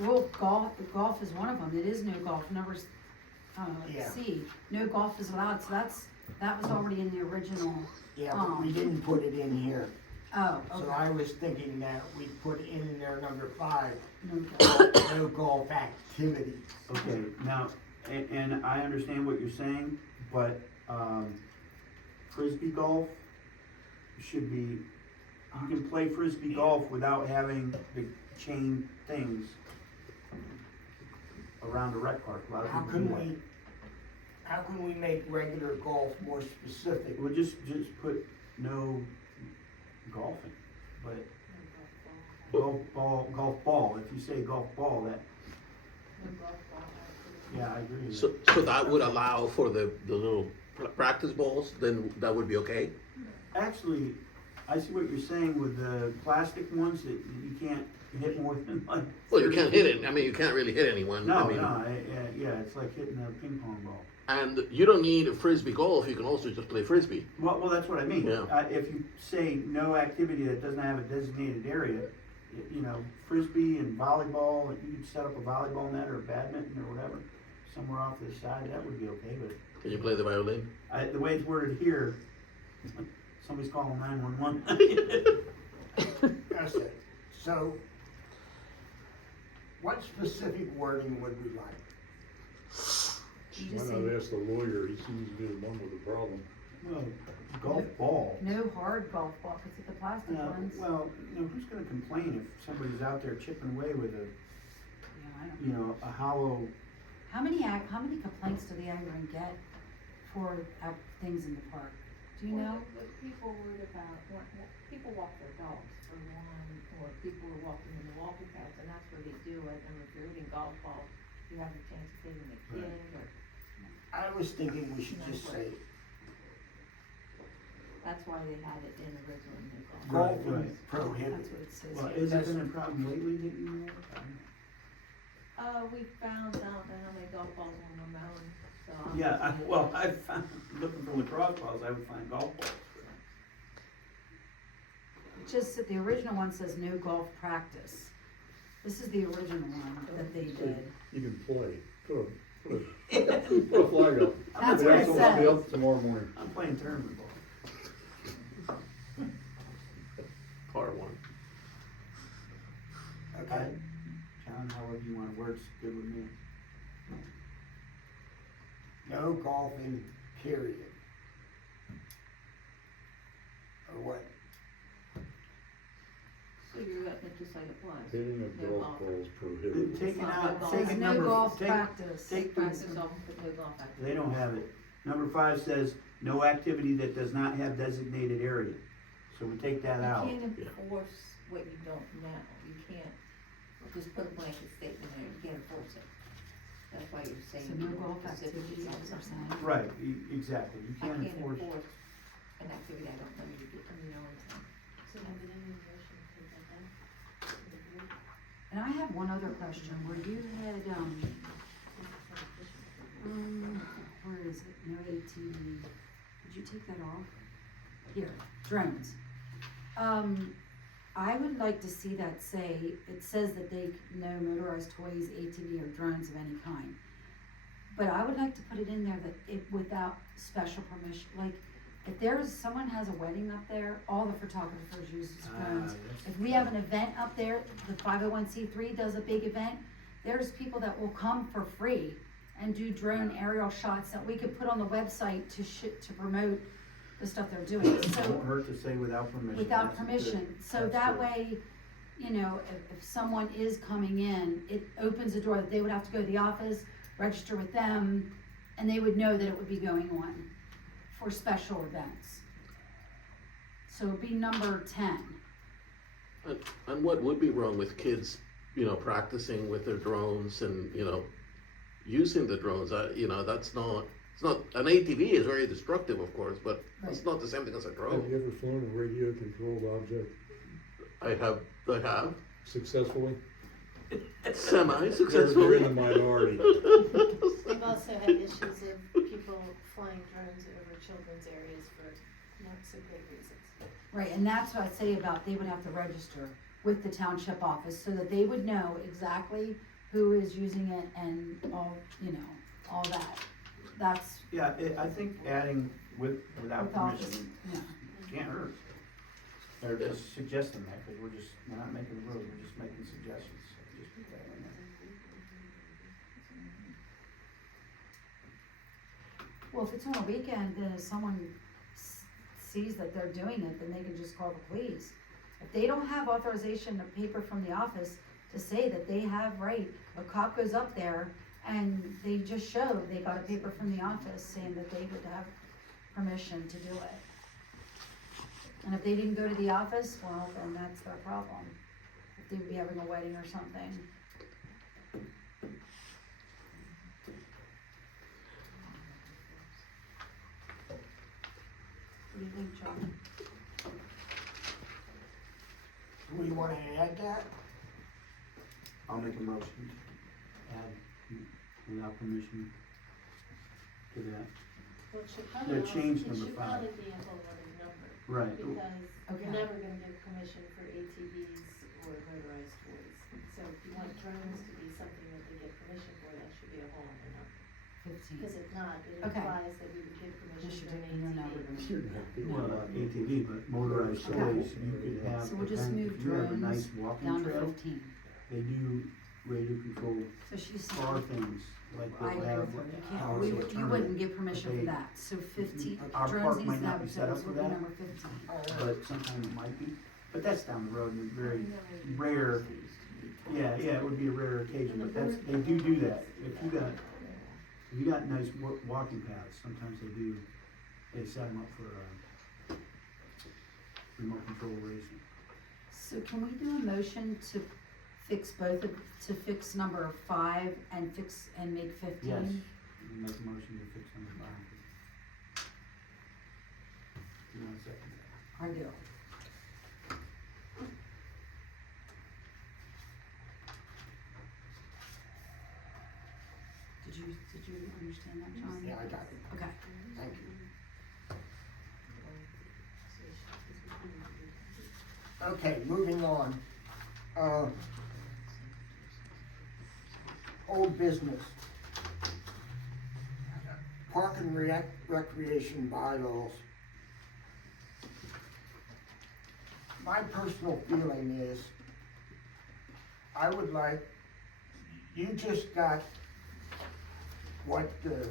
rule, golf is one of them, it is no golf, number, Yeah. C, no golf is allowed, so that was already in the original, yeah, but we didn't put it in here. oh, So okay. I was thinking that we'd put in there number 5, No golf. no golf activities. Okay, now, and I understand what you're saying, but, frisbee golf should be, you can play frisbee golf without having the chain things around a rec park. A lot of How people do can that. how can we make regular golf more specific? Well, just put no golfing, but golf ball, if you say golf ball, that, yeah, I agree. So that would allow for the little practice balls, then that would be okay? Actually, I see what you're saying with the plastic ones that you can't hit more than like. Well, you can't 30 hit it, I mean, you can't really hit anyone. I No, mean, yeah, it's like hitting a ping pong ball. And you don't need a frisbee golf, you can also just play frisbee. Well, that's what I mean. Yeah. If you say no activity that doesn't have a designated area, you know, frisbee and volleyball, and you could set up a volleyball net or badminton or whatever, somewhere off to the side, that would be okay, but Can you play the violin? the way it's worded here, somebody's calling 911. That's it. So, what specific wording would we like? You Why just not say, ask the lawyer, he seems to be the one with the problem. Well, golf ball. no hard golf ball, cause it's the plastic ones. Well, you know, who's gonna complain if somebody's out there chipping away with a, Yeah, I don't. you know, a hollow, How many complaints do the Iron get for things in the park? Do you know? But people worried about, people walk their dogs for one, or people are walking in the walking paths, and that's where they do it, and if you're hitting golf balls, you have a chance of hitting a kid, or, I was thinking we should just say that's why they had it in originally, no golf. golf Right, is That's prohibited. what it says well, here. has it been a problem lately that you know? We found out how many golf balls on the mountain, so. I'm Yeah, just- well, I found, looking for lacrosse balls, I would find golf balls. It just, the original one says no golf practice. This is the original one that they did. You can play, put a flag up. That's The what it axle will be says. up tomorrow morning. I'm playing tournament ball. Part one. Okay, John, however you wanna word, it's good with me. no golfing, period. Or what? So you're letting it just like it was? Hitting of No golf golf. balls prohibited. Taking not out, golf. taking Says number, no golf take, practice. take Practice the, off, but no golf activity. they don't have it. Number 5 says, no activity that does not have designated area. So we take that out. You can't enforce what you don't know, you can't just put a blanket statement in, you can't enforce it. That's why you're saying. So no more golf specific activities, about that's what I'm something. saying. Right, exactly, you I can't can't enforce. enforce an activity I don't know you get, you know what I'm saying? So we did any motion to take that down? To the board? And I have one other question, where you had, where is it, no ATV, did you take that off? Here, drones. I would like to see that say, it says that they, no motorized toys, ATV, or drones of any kind. But I would like to put it in there that it, without special permission, like, if there's, someone has a wedding up there, all the photographers use drones. If we have an event up there, the 501c3 does a big event, there's people that will come for free and do drone aerial shots that we could put on the website to promote the stuff they're doing. It So, won't hurt to say without permission. without That's good. permission, so That's that good. way, you know, if someone is coming in, it opens a door that they would have to go to the office, register with them, and they would know that it would be going on for special events. So it'd be number 10. And what would be wrong with kids, practicing with their drones and, using the drones? That's not, it's not, an ATV is very destructive, of course, but it's not the same thing as a Have drone. you ever flown a radio controlled object I have, successfully? They're in semi-successfully. the minority. We've also had issues of people flying drones over children's areas for not so good reasons. Right, and that's what I say about they would have to register with the township office so that they would know exactly who is using it and all that. That's Yeah, I think adding without without, permission yeah. can't hurt. Or just suggesting that, cause we're not making the rules, we're just making suggestions. So just put that in there. Well, if it's on a weekend, then if someone sees that they're doing it, then they can just call the police. If they don't have authorization or paper from the office to say that they have right, a cop goes up there and they just show they got a paper from the office saying that they would have permission to do it. And if they didn't go to the office, well, then that's their problem. If they would be having a wedding or something. What do you think, John? Do we wanna add that? I'll make a motion to add without permission to that. Well, it should Yeah, probably also, change it number should 5. probably be a whole other number, Right. because Okay. you're never gonna give permission for ATVs or motorized toys. So if you want drones to be something that they get permission for, that should be a whole other number. 15. Cause if not, it Okay. implies that we would give permission should for take an your number. ATV. Well, ATV, but motorized Okay. toys, you could have, So we'll just event- move if you have a drones nice walking Down to trail, 15. they do radio controlled So she's car saying, things, like I they'll agree have. with her, you hours can't, of we, a you tournament, wouldn't give permission they- for that, so 15, Our drones park needs might to not have be it, set so up this for would be that. number 15. But sometimes it might be, but that's down the road and very rare. Yeah, it would be a rare occasion, but that's, they do that. If you got nice walking paths, sometimes they set them up for, remote control racing. So can we do a motion to fix to fix number 5 and make 15? Yes, you make a motion to fix number 5. You want a second? I do. Did you understand that, John? Yeah, I got it, Okay. thank you. Okay, moving on. Old business. Park and recreation bylaws. My personal feeling is, I would like, you just got what the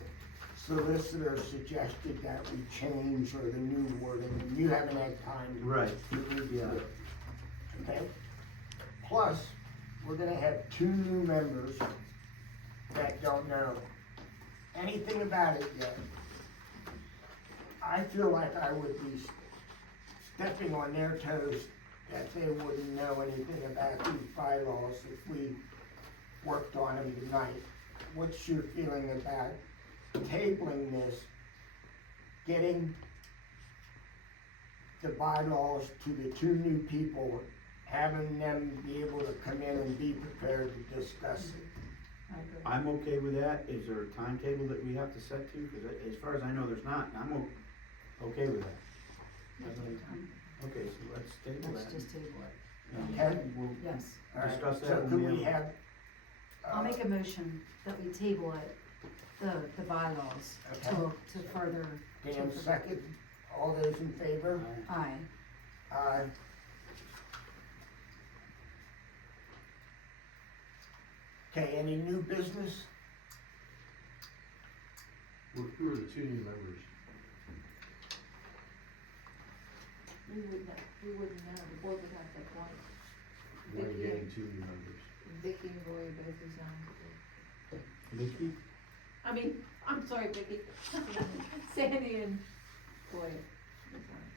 solicitor suggested that we change, or the new wording, and you haven't had time to Right, review yeah. it. Okay? Plus, we're gonna have 2 new members that don't know anything about it yet. I feel like I would be stepping on their toes, that they wouldn't know anything about these bylaws if we worked on them tonight. What's your feeling about tabling this, getting the bylaws to the 2 new people, having them be able to come in and be prepared to discuss it? I agree. I'm okay with that. Is there a timetable that we have to set to? Cause as far as I know, there's not, and I'm okay with that. Okay, so let's table Let's that. just table it. And Okay. we'll Yes. All right, discuss that so when could we we have. have? I'll make a motion that we table it, the bylaws, Okay. to further. Dan second, all those in favor? Aye. Aye. Okay, any new business? Who are the 2 new members? We wouldn't know, the board would have that one. Why are you Vicky getting and- 2 new members? Vicky and Roy both resigned. Vicky? I mean, I'm sorry, Vicky. Sandy and Roy resigned.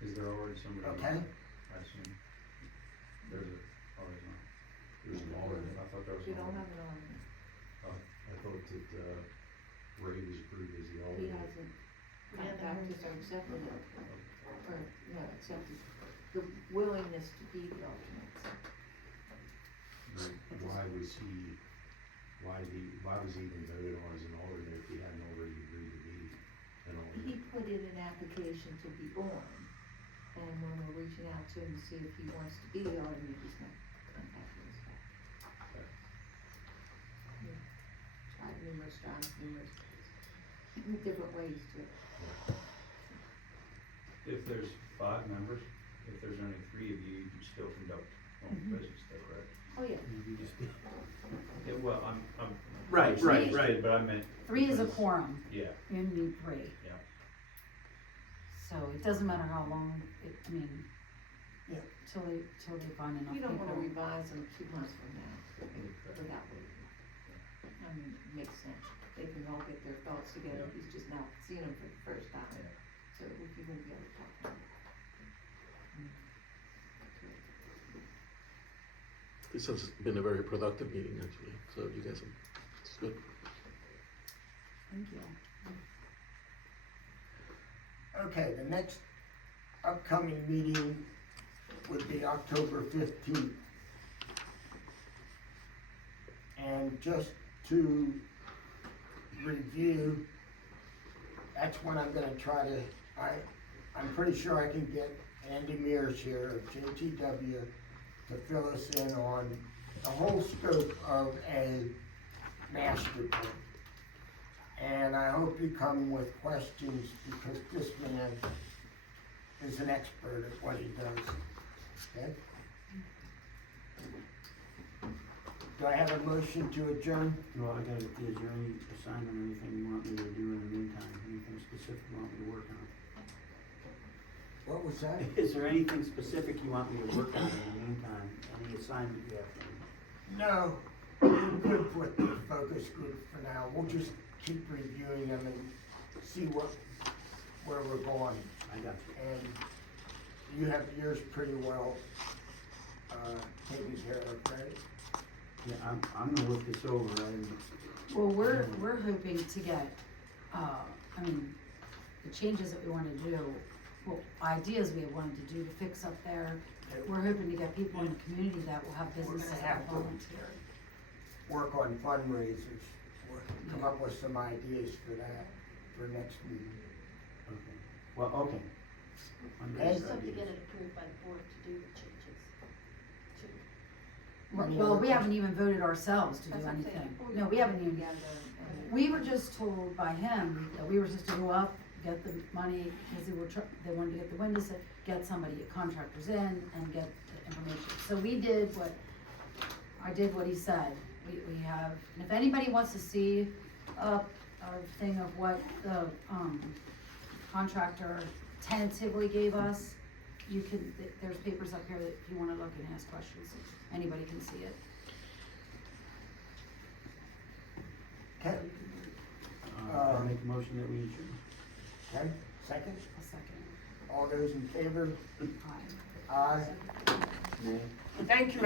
Is there already somebody? Okay. I assume. There's already not. There's an alternate. I thought there was. You an don't have alternate. an alternate. I thought that, Ray was approved as the He alternate. hasn't We haven't contacted heard or from accepted it, or, no, accepted the willingness to be the alternate. Why was he even voted on as an alternate if he hadn't already agreed to be an He alternate? put in an application to be on, and when we're reaching out to him to see if he wants to be the alternate, he's not contacting us back. Yeah. Tried numerous times, different ways to. If there's 5 members, if there's only 3 of you, you can still conduct Mhm. business, though, correct? Oh, yeah. Maybe just be. Yeah, well, I'm. Right, right, understood, right. But I meant. 3 is a because- quorum, Yeah, you need 3. yeah. So it doesn't matter how long, I mean, Yeah. till they find enough You people. don't wanna revise them 2 months from now without waiting. I mean, it makes sense. They can all get their thoughts together. Yeah. He's just now seeing them for the first time. Yeah. So we can be able to talk to him. This has been a very productive meeting, actually, so you guys, it's good. Thank you. Okay, the next upcoming meeting would be October 15th. And just to review, that's when I'm gonna try to, I'm pretty sure I can get Andy Mears here of JTW to fill us in on the whole scope of a master plan. And I hope you come with questions, because this man is an expert at what he does, okay? Do I have a motion to adjourn? Well, I gotta, is there any assignment or anything you want me to do in the meantime? Anything specific you want me to work on? What was that? Is there anything specific you want me to work on in the meantime? Any assignment you have for me? No, we're good with the focus group for now. We'll just keep reviewing them and see where we're going. I got you. And you have yours pretty well, taken care of, right? Yeah, I'm gonna look this over, Well, we're hoping to get, I mean, the changes that we wanna do, well, ideas we wanted to do to fix up there. We're hoping to get people in the community that will have businesses that have to. will volunteer. Work on fundraisers, come up with some ideas for that, for next meeting. Okay, well, okay. You just have to get it approved by the board to do the changes. Well, we haven't even voted ourselves to do anything. No, we haven't even, we were just told by him that we were just to go up, get the money, because they wanted to get the windows, get somebody, get contractors in, and get the information. So I did what he said. We have, and if anybody wants to see a thing of what the, contractor tentatively gave us, you can, there's papers up here that if you wanna look and ask questions, anybody can see it. Okay, I make a motion that we adjourn. okay, second, A second. all those in favor? Aye. Aye. Thank you, everyone.